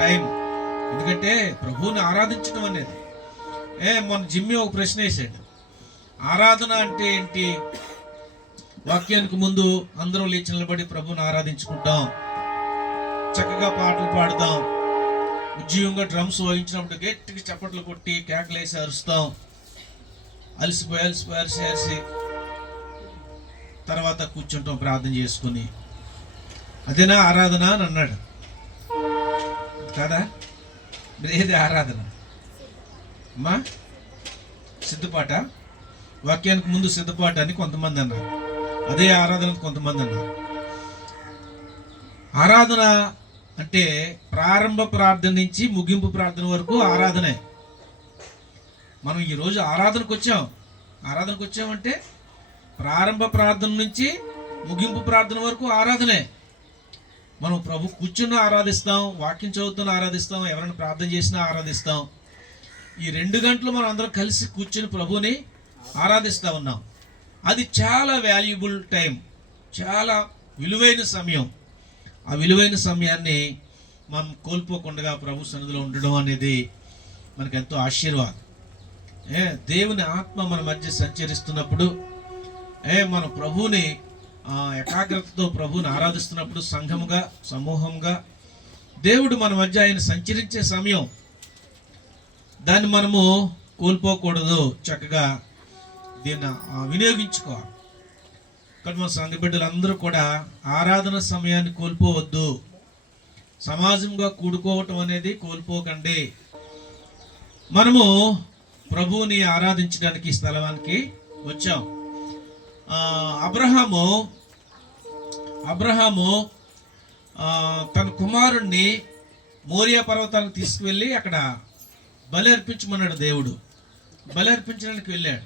Time. ఎందుకంటే ప్రభువుని ఆరాధించడం అనేది మన జిమ్మి ఒక ప్రశ్న వేసాడు, ఆరాధన అంటే ఏంటి? వాక్యానికి ముందు అందరం లేచి నిలబడి ప్రభువుని ఆరాధించుకుంటాం, చక్కగా పాటలు పాడుతాం, ఉజ్జీవంగా డ్రమ్స్ వాయించినప్పుడు గట్టిగా చప్పట్లు కొట్టి కేకలేసి అరుస్తాం, అలసిపోయి తర్వాత కూర్చుంటాం ప్రార్థన చేసుకుని. అదేనా ఆరాధన అని అన్నాడు కదా. ఏది ఆరాధన అమ్మా? సిద్ధపాట, వాక్యానికి ముందు సిద్ధపాట అని కొంతమంది అన్నారు, అదే ఆరాధన కొంతమంది అన్నారు. ఆరాధన అంటే ప్రారంభ ప్రార్థన నుంచి ముగింపు ప్రార్థన వరకు ఆరాధనే. మనం ఈరోజు ఆరాధనకు వచ్చామంటే ప్రారంభ ప్రార్థన నుంచి ముగింపు ప్రార్థన వరకు ఆరాధనే. మనం ప్రభు కూర్చున్న ఆరాధిస్తాం, వాక్యం చదువుతున్న ఆరాధిస్తాం, ఎవరైనా ప్రార్థన చేసినా ఆరాధిస్తాం. ఈ 2 గంటలు మనం అందరం కలిసి కూర్చుని ప్రభుని ఆరాధిస్తూ ఉన్నాం. అది చాలా వాల్యుబుల్ టైం, చాలా విలువైన సమయం. ఆ విలువైన సమయాన్ని మనం కోల్పోకుండా ప్రభు సన్నిధిలో ఉండడం అనేది మనకు ఎంతో ఆశీర్వాదం. దేవుని ఆత్మ మన మధ్య సంచరిస్తున్నప్పుడు, మన ప్రభువుని ఏకాగ్రతతో ప్రభువుని ఆరాధిస్తున్నప్పుడు, సంఘముగా సమూహంగా దేవుడు మన మధ్య ఆయన సంచరించే సమయం, దాన్ని మనము కోల్పోకూడదు. చక్కగా దీన్ని వినియోగించుకోవాలి. కానీ మన సంఘ బిడ్డలందరూ కూడా ఆరాధన సమయాన్ని కోల్పోవద్దు. సమాజంగా కూడుకోవటం అనేది కోల్పోకండి. మనము ప్రభువుని ఆరాధించడానికి స్థలానికి వచ్చాం. అబ్రహాము తన కుమారుణ్ణి మోరియా పర్వతానికి తీసుకువెళ్ళి అక్కడ బలి అర్పించమన్నాడు. దేవుడు బలి అర్పించడానికి వెళ్ళాడు.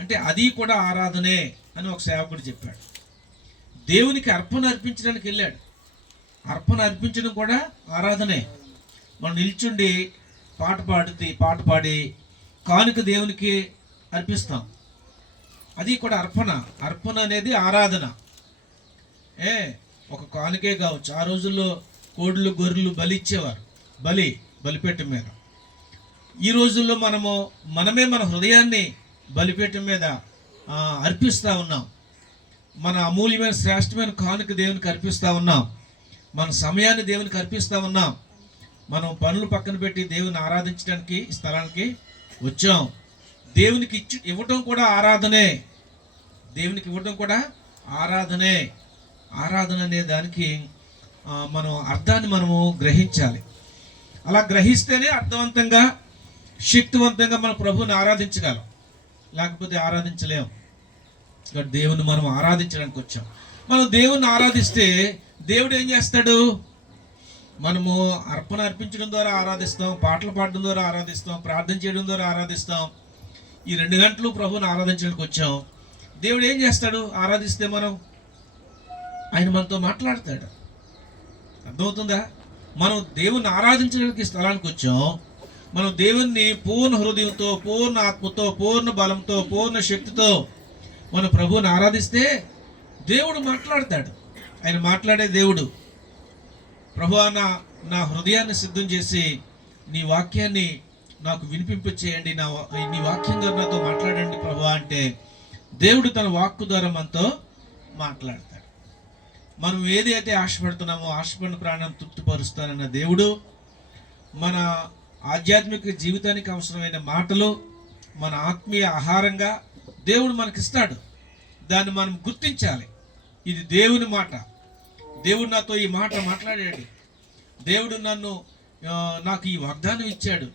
అంటే అది కూడా ఆరాధనే అని ఒక సేవకుడు చెప్పాడు. దేవునికి అర్పణ అర్పించడానికి వెళ్ళాడు. అర్పణ అర్పించడం కూడా ఆరాధనే. మనం నిల్చుండి పాట పాడి కానుక దేవునికి అర్పిస్తాం, అది కూడా అర్పణ అనేది ఆరాధన. ఒక కానుకే కావచ్చు. ఆ రోజుల్లో కోళ్ళు గొర్రెలు బలి ఇచ్చేవారు, బలిపీఠం మీద. ఈ రోజుల్లో మనమే మన హృదయాన్ని బలిపీఠం మీద అర్పిస్తూ ఉన్నాం. మన అమూల్యమైన శ్రేష్టమైన కానుక దేవునికి అర్పిస్తూ ఉన్నాం. మన సమయాన్ని దేవునికి అర్పిస్తూ ఉన్నాం. మనం పనులు పక్కన పెట్టి దేవుని ఆరాధించడానికి ఈ స్థలానికి వచ్చాం. దేవునికి ఇవ్వటం కూడా ఆరాధనే. దేవునికి ఇవ్వటం కూడా ఆరాధనే. ఆరాధన అనే దానికి మనం అర్థాన్ని మనము గ్రహించాలి. అలా గ్రహిస్తేనే అర్థవంతంగా శక్తివంతంగా మన ప్రభువుని ఆరాధించగలం, లేకపోతే ఆరాధించలేము. ఇక్కడ దేవుని మనం ఆరాధించడానికి వచ్చాం. మనం దేవుణ్ణి ఆరాధిస్తే దేవుడు ఏం చేస్తాడు? మనము అర్పణ అర్పించడం ద్వారా ఆరాధిస్తాం, పాటలు పాడడం ద్వారా ఆరాధిస్తాం, ప్రార్థన చేయడం ద్వారా ఆరాధిస్తాం. ఈ 2 గంటలు ప్రభువుని ఆరాధించడానికి వచ్చాం. దేవుడు ఏం చేస్తాడు? ఆరాధిస్తే ఆయన మనతో మాట్లాడతాడు. అర్థమవుతుందా? మనం దేవుణ్ణి ఆరాధించడానికి స్థలానికి వచ్చాం. మనం దేవుణ్ణి పూర్ణ హృదయంతో, పూర్ణ ఆత్మతో, పూర్ణ బలంతో, పూర్ణ శక్తితో మన ప్రభువుని ఆరాధిస్తే దేవుడు మాట్లాడతాడు. ఆయన మాట్లాడే దేవుడు. ప్రభువా, నా హృదయాన్ని సిద్ధం చేసి నీ వాక్యాన్ని నాకు వినిపింప చేయండి, నీ వాక్యం ద్వారా నాతో మాట్లాడండి ప్రభువా అంటే దేవుడు తన వాక్కు ద్వారా మనతో మాట్లాడతాడు. మనం ఏది అయితే ఆశపడుతున్నామో ఆశపడిన ప్రాణాన్ని తృప్తిపరుస్తానన్న దేవుడు మన ఆధ్యాత్మిక జీవితానికి అవసరమైన మాటలు మన ఆత్మీయ ఆహారంగా దేవుడు మనకిస్తాడు. దాన్ని మనం గుర్తించాలి. ఇది దేవుని మాట. దేవుడు నాతో ఈ మాట మాట్లాడాడు, దేవుడు నాకు ఈ వాగ్దానం ఇచ్చాడు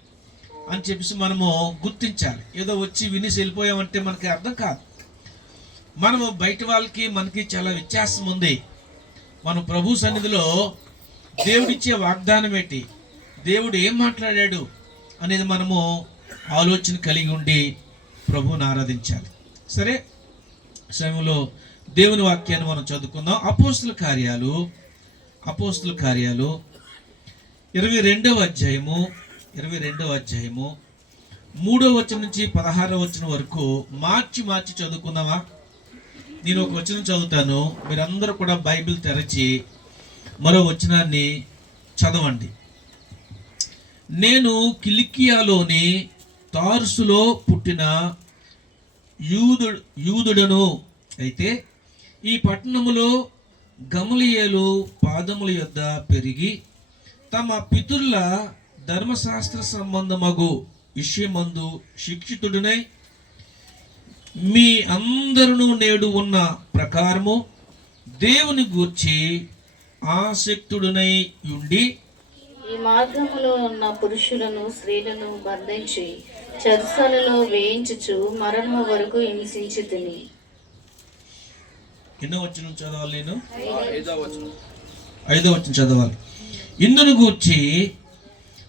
అని చెప్పేసి మనము గుర్తించాలి. ఏదో వచ్చి వినేసి వెళ్ళిపోయామంటే మనకి అర్థం కాదు. మనము బయట వాళ్ళకి మనకి చాలా వ్యత్యాసం ఉంది. మనం ప్రభు సన్నిధిలో దేవుడిచ్చే వాగ్దానం ఏంటి, దేవుడు ఏం మాట్లాడాడు అనేది మనము ఆలోచన కలిగి ఉండి ప్రభువుని ఆరాధించాలి. సరే, సమయంలో దేవుని వాక్యాన్ని మనం చదువుకుందాం. అపోస్తుల కార్యాలు 22వ అధ్యాయము 3వ వచనం నుంచి 16వ వచనం వరకు మార్చి చదువుకుందామా? నేను ఒక వచనం చదువుతాను, మీరందరూ కూడా బైబిల్ తెరచి మరో వచనాన్ని చదవండి. నేను కిలికియాలోని తార్సులో పుట్టిన యూదుడను అయితే ఈ పట్టణములో గమలియేలు పాదముల యొద్ద పెరిగి తమ పితరుల ధర్మశాస్త్ర సంబంధమగు విషయమందు శిక్షితుడినై మీ అందరూ నేడు ఉన్న ప్రకారము దేవుని గూర్చి ఆసక్తుడునై ఉండి ఈ మార్గములో ఉన్న పురుషులను స్త్రీలను బంధించి చెరసాలలో వేయించుచు మరణము వరకు హింసించి తిని. ఎన్నో వచనం చదవాలి? నేను ఐదో వచనం చదవాలి. ఇందును గూర్చి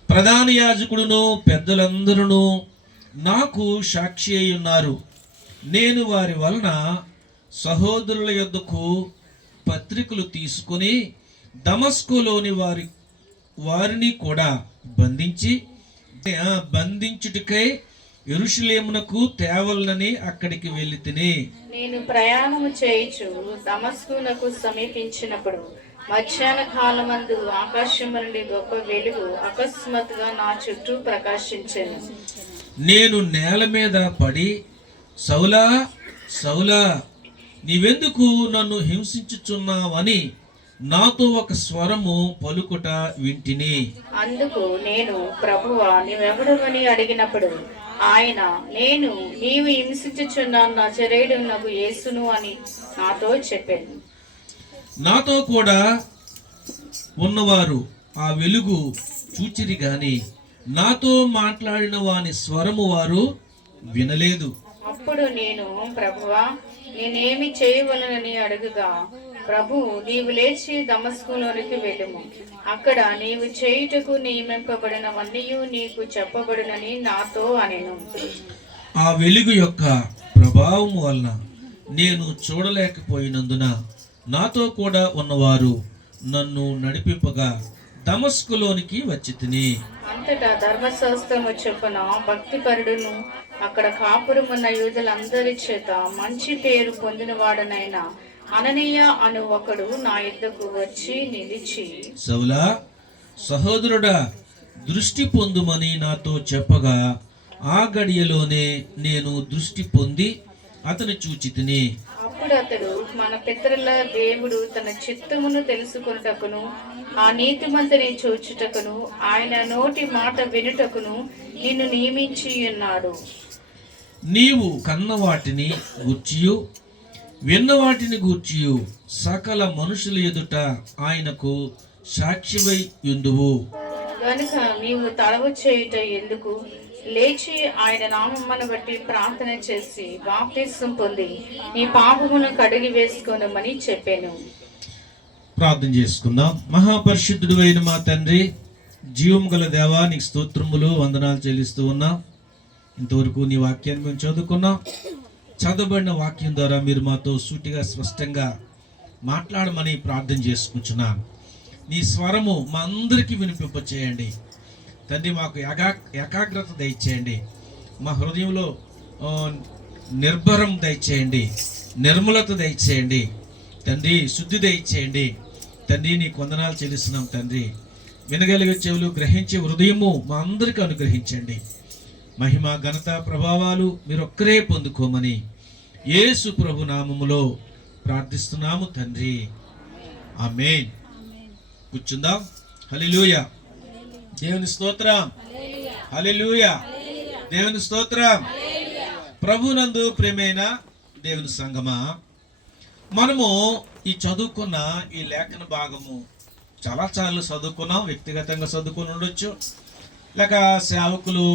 ప్రధాన యాజకుడును పెద్దలందరూ నాకు సాక్షి అయి ఉన్నారు. నేను వారి వలన సహోదరుల యొద్దకు పత్రికలు తీసుకొని దమస్కులోని వారిని కూడా బంధించుటకై యెరూషలేమునకు తేవలనని అక్కడికి వెళ్ళి తిని. నేను ప్రయాణము చేయుచు దమస్కునకు సమీపించినప్పుడు మధ్యాహ్న కాలమందు ఆకాశం నుండి గొప్ప వెలుగు అకస్మాత్తుగా నా చుట్టూ ప్రకాశించెను. నేను నేల మీద పడి, సౌలా సౌలా, నీవెందుకు నన్ను హింసించుచున్నావని నాతో ఒక స్వరము పలుకుట వింటిని. అందుకు నేను, ప్రభువా, నీవెవడవని అడిగినప్పుడు ఆయన, నేను నీవు హింసించుచున్న నజరేయుడగు యేసును అని నాతో చెప్పాను. నాతో కూడా ఉన్నవారు ఆ వెలుగు చూచిరి గాని నాతో మాట్లాడిన వాని స్వరము వారు వినలేదు. అప్పుడు నేను, ప్రభువా, నేనేమి చేయవలనని అడుగుగా, ప్రభు, నీవు లేచి దమస్కులోనికి వెళ్ళుము, అక్కడ నీవు చేయుటకు నియమింపబడినవన్నీ నీకు చెప్పబడునని నాతో అనెను. ఆ వెలుగు యొక్క ప్రభావం వలన నేను చూడలేకపోయినందున నాతో కూడా ఉన్నవారు నన్ను నడిపింపగా దమస్కులోనికి వచ్చి తిని. అంతటా ధర్మశాస్త్రము చొప్పున భక్తిపరుడును అక్కడ కాపురమున్న యూదులందరి చేత మంచి పేరు పొందినవాడనైన అననీయ అను ఒకడు నా యొద్దకు వచ్చి నిలిచి, సౌలా, సహోదరుడా, దృష్టి పొందుమని నాతో చెప్పగా ఆ గడియలోనే నేను దృష్టి పొంది అతని చూచి తిని. అప్పుడు అతడు, మన పితరుల దేవుడు తన చిత్తమును తెలుసుకొనుటకును ఆ నీతిమంతుని చూచుటకును ఆయన నోటి మాట వినుటకును నిన్ను నియమించి ఉన్నాడు. నీవు కన్న వాటిని గూర్చియు విన్న వాటిని గూర్చియు సకల మనుషుల ఎదుట ఆయనకు సాక్షివై యుందువు. కనుక నీవు తడవు చేయుట ఎందుకు? లేచి ఆయన నామమును బట్టి ప్రార్థన చేసి బాప్తిసం పొంది నీ పాపమును కడిగి వేసుకోనమని చెప్పాను. ప్రార్థన చేసుకుందాం. మహాపరిశుద్ధుడు అయిన మా తండ్రి, జీవం గల దేవా, నీకు స్తోత్రములు, వందనాలు చెల్లిస్తూ ఉన్నాం. ఇంతవరకు నీ వాక్యాన్ని మేము చదువుకున్నాం. చదవబడిన వాక్యం ద్వారా మీరు మాతో సూటిగా స్పష్టంగా మాట్లాడమని ప్రార్థన చేసుకుంటున్నాను. నీ స్వరము మా అందరికీ వినిపింప చేయండి తండ్రి. మాకు ఏకాగ్రత దయచేయండి. మా హృదయంలో నిర్భరం దయచేయండి, నిర్మలత దయచేయండి తండ్రి, శుద్ధి దయచేయండి తండ్రి. నీ వందనాలు చెల్లిస్తున్నాం తండ్రి. వినగలిగే చెవులు, గ్రహించే హృదయము మా అందరికీ అనుగ్రహించండి. మహిమ, ఘనత, ప్రభావాలు మీరొక్కరే పొందుకోమని యేసు ప్రభు నామములో ప్రార్థిస్తున్నాము తండ్రి. ఆమేన్. కూర్చుందాం. హల్లెలూయా. దేవుని స్తోత్రం. హల్లెలూయా. దేవుని స్తోత్రం. ప్రభునందు ప్రియమైన దేవుని సంగమా, మనము ఈ చదువుకున్న ఈ లేఖన భాగము చాలాసార్లు చదువుకున్నాం. వ్యక్తిగతంగా చదువుకుని ఉండొచ్చు, లేక సేవకులు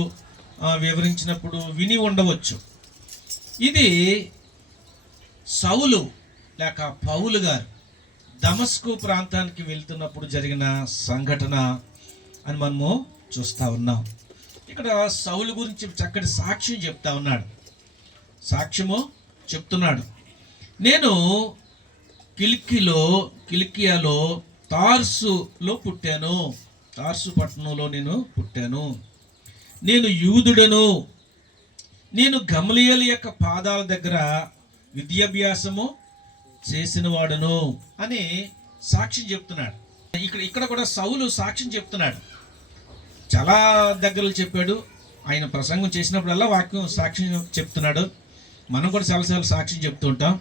వివరించినప్పుడు విని ఉండవచ్చు. ఇది సౌలు లేక పౌలు గారు దమస్కు ప్రాంతానికి వెళ్తున్నప్పుడు జరిగిన సంఘటన అని మనము చూస్తూ ఉన్నాం. ఇక్కడ సౌలు గురించి చక్కటి సాక్ష్యం చెప్తా ఉన్నాడు. సాక్ష్యము చెప్తున్నాడు. నేను కిలికియాలో తార్సులో పుట్టాను. తార్సు పట్టణంలో నేను పుట్టాను. నేను యూదుడను. నేను గమలియేలు యొక్క పాదాల దగ్గర విద్యాభ్యాసము చేసిన వాడును అని సాక్ష్యం చెప్తున్నాడు. ఇక్కడ కూడా సౌలు సాక్ష్యం చెప్తున్నాడు. చాలా దగ్గరలు చెప్పాడు. ఆయన ప్రసంగం చేసినప్పుడల్లా వాక్యం సాక్ష్యం చెప్తున్నాడు. మనం కూడా చాలాసార్లు సాక్ష్యం చెప్తూ ఉంటాం.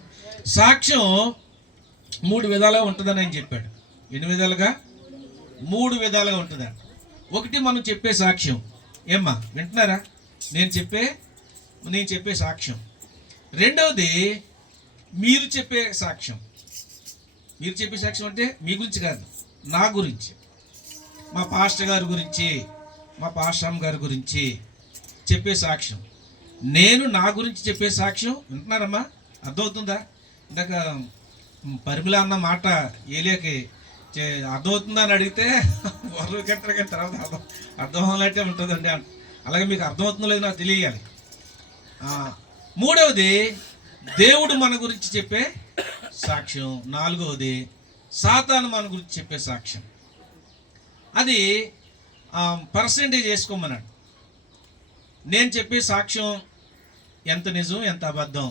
సాక్ష్యం 3 విధాలుగా ఉంటుందని ఆయన చెప్పాడు. ఎన్ని విధాలుగా? 3 విధాలుగా ఉంటుందంట. ఒకటి మనం చెప్పే సాక్ష్యం. ఏమ్మా వింటున్నారా? నేను చెప్పే సాక్ష్యం. రెండవది మీరు చెప్పే సాక్ష్యం. మీరు చెప్పే సాక్ష్యం అంటే మీ గురించి కాదు, నా గురించి, మా పాస్టర్ గారి గురించి, మా పాస్టర్ గారి గురించి చెప్పే సాక్ష్యం. నేను నా గురించి చెప్పే సాక్ష్యం. వింటున్నారమ్మా? అర్థమవుతుందా? ఇందాక పరిమిళ అన్న మాట ఏలియాకి అర్థమవుతుందా అని అడిగితే వరలు గంటల తర్వాత అర్థం అవ్వాలంటే ఉంటుందండి. అలాగే మీకు అర్థమవుతుందో లేదో నాకు తెలియాలి. మూడవది దేవుడు మన గురించి చెప్పే సాక్ష్యం. నాలుగవది సాతాను మన గురించి చెప్పే సాక్ష్యం. అది పర్సెంటేజ్ వేసుకోమన్నాడు. నేను చెప్పే సాక్ష్యం ఎంత నిజం, ఎంత అబద్ధం,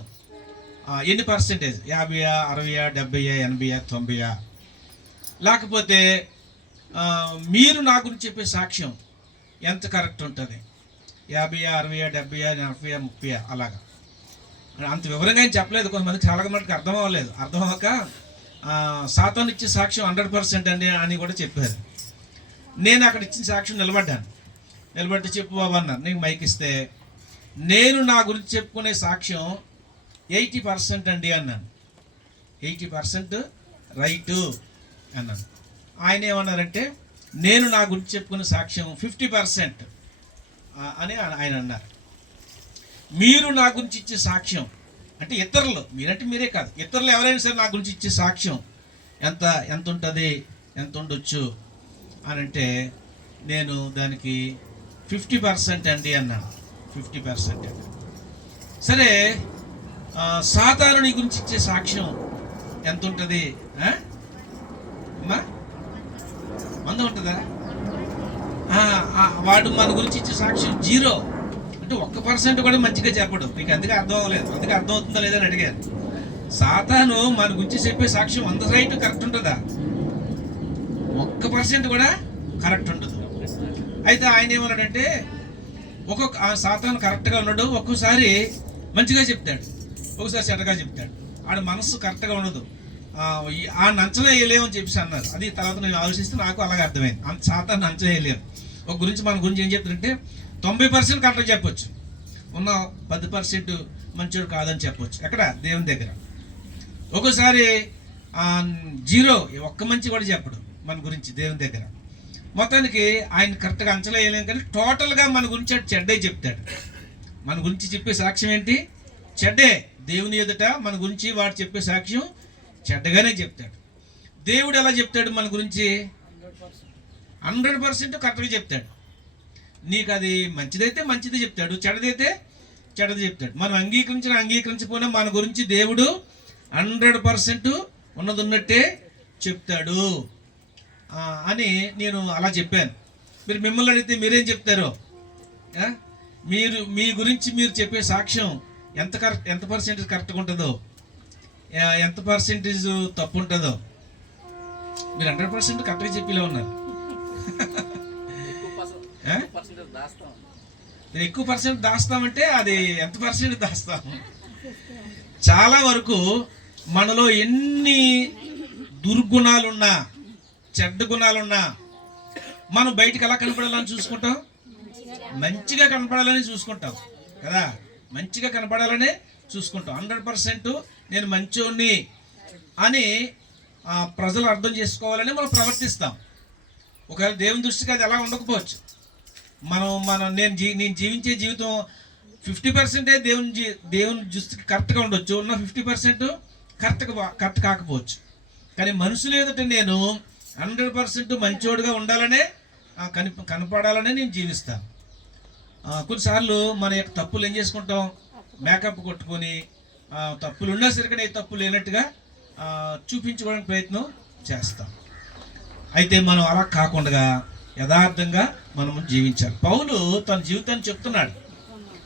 ఎన్ని పర్సెంటేజ్? 50, 60, 70, 80, 90? లేకపోతే మీరు నా గురించి చెప్పే సాక్ష్యం ఎంత కరెక్ట్ ఉంటుంది? 50, 60, 70, 40, 30? అలాగా అంత వివరంగా ఏం చెప్పలేదు. కొంతమంది చాలా మటుకు అర్థం అవ్వలేదు. అర్థం అవ్వక సాతాను ఇచ్చే సాక్ష్యం 100% అండి అని కూడా చెప్పారు. నేను అక్కడ ఇచ్చిన సాక్ష్యం నిలబడితే చెప్పు బాబు అన్నారు. నీకు మైక్ ఇస్తే నేను నా గురించి చెప్పుకునే సాక్ష్యం 80% అండి అన్నాను. 80% రైటు అన్నాను. ఆయన ఏమన్నారంటే నేను నా గురించి చెప్పుకునే సాక్ష్యం 50% అని ఆయన అన్నారు. మీరు నా గురించి ఇచ్చే సాక్ష్యం అంటే ఇతరులు, మీరంటే మీరే కాదు, ఇతరులు ఎవరైనా సరే నా గురించి ఇచ్చే సాక్ష్యం ఎంత ఉంటుంది, ఎంత ఉండొచ్చు అని అంటే నేను దానికి 50% అండి అన్నాను. 50% అండి. సరే, సాతాను నీ గురించి ఇచ్చే సాక్ష్యం ఎంత ఉంటుంది అమ్మా? 100 ఉంటుందా? వాడు మన గురించి ఇచ్చే సాక్ష్యం 0. అంటే 1% కూడా మంచిగా చెప్పడు. మీకు అందుకే అర్థం అవ్వలేదు. అందుకే అర్థం అవుతుందా లేదా అని అడిగారు. సాతాను మన గురించి చెప్పే సాక్ష్యం 100 రైట్ కరెక్ట్ ఉంటుందా? 1% కూడా కరెక్ట్ ఉండదు. అయితే ఆయన ఏమన్నాడంటే సాతాను కరెక్ట్గా ఉన్నాడు. ఒక్కోసారి మంచిగా చెప్తాడు, ఒకసారి చెడ్డగా చెప్తాడు. ఆడ మనస్సు కరెక్ట్గా ఉండదు. ఆ అంచనా వేయలేమని చెప్పేసి అన్నారు. అది తర్వాత నేను ఆలోచిస్తే నాకు అలాగే అర్థమైంది. సాతాను అంచనా వేయలేము. ఒక గురించి మన గురించి ఏం చెప్తారంటే 90% కరెక్ట్గా చెప్పొచ్చు, ఉన్న 10% మంచోడు కాదని చెప్పొచ్చు. ఎక్కడ? దేవుని దగ్గర. ఒక్కోసారి 0, ఒక్క మంచి కూడా చెప్పడు మన గురించి దేవుని దగ్గర. మొత్తానికి ఆయన కరెక్ట్గా అంచనా వేయలేము. కానీ టోటల్గా మన గురించి చెడ్డే చెప్తాడు. మన గురించి చెప్పే సాక్ష్యం ఏంటి? చెడ్డే. దేవుని ఎదుట మన గురించి వాడు చెప్పే సాక్ష్యం చెడ్డగానే చెప్తాడు. దేవుడు ఎలా చెప్తాడు మన గురించి? 100% కరెక్ట్గా చెప్తాడు. నీకు అది మంచిదైతే మంచిదే చెప్తాడు, చెడ్డదైతే చెడ్డది చెప్తాడు. మనం అంగీకరించకపోయినా మన గురించి దేవుడు 100% ఉన్నది ఉన్నట్టే చెప్తాడు అని నేను అలా చెప్పాను. మీరు మిమ్మల్ని అడిగితే మీరేం చెప్తారో? మీ గురించి మీరు చెప్పే సాక్ష్యం ఎంత పర్సెంటేజ్ కరెక్ట్గా ఉంటుందో, ఎంత పర్సెంటేజ్ తప్పు ఉంటుందో? మీరు 100% కరెక్ట్గా చెప్పేలా ఉన్నారు. ఎక్కువ పర్సెంట్ దాస్తామంటే అది ఎంత పర్సెంట్ దాస్తాం? చాలా వరకు మనలో ఎన్ని దుర్గుణాలున్నా, చెడ్డ గుణాలున్నా మనం బయటికి ఎలా కనపడాలని చూసుకుంటాం? మంచిగా కనపడాలని చూసుకుంటాం కదా. మంచిగా కనపడాలనే చూసుకుంటాం. 100% నేను మంచోడిని అని ప్రజలు అర్థం చేసుకోవాలని మనం ప్రవర్తిస్తాం. ఒకవేళ దేవుని దృష్టికి అది ఎలా ఉండకపోవచ్చు. నేను జీవించే జీవితం 50% దేవుని దృష్టికి కరెక్ట్గా ఉండొచ్చు, ఉన్న 50% కరెక్ట్ కాకపోవచ్చు. కానీ మనుషులు ఎదుట నేను 100% మంచోడుగా ఉండాలనే కనపడాలనే నేను జీవిస్తాను. కొన్నిసార్లు మన యొక్క తప్పులు ఏం చేసుకుంటాం? మేకప్ కొట్టుకొని తప్పులు ఉన్నా సరికనే తప్పు లేనట్టుగా చూపించుకోవడానికి ప్రయత్నం చేస్తాం. అయితే మనం అలా కాకుండా యథార్థంగా మనము జీవించాలి. పౌలు తన జీవితాన్ని చెప్తున్నాడు.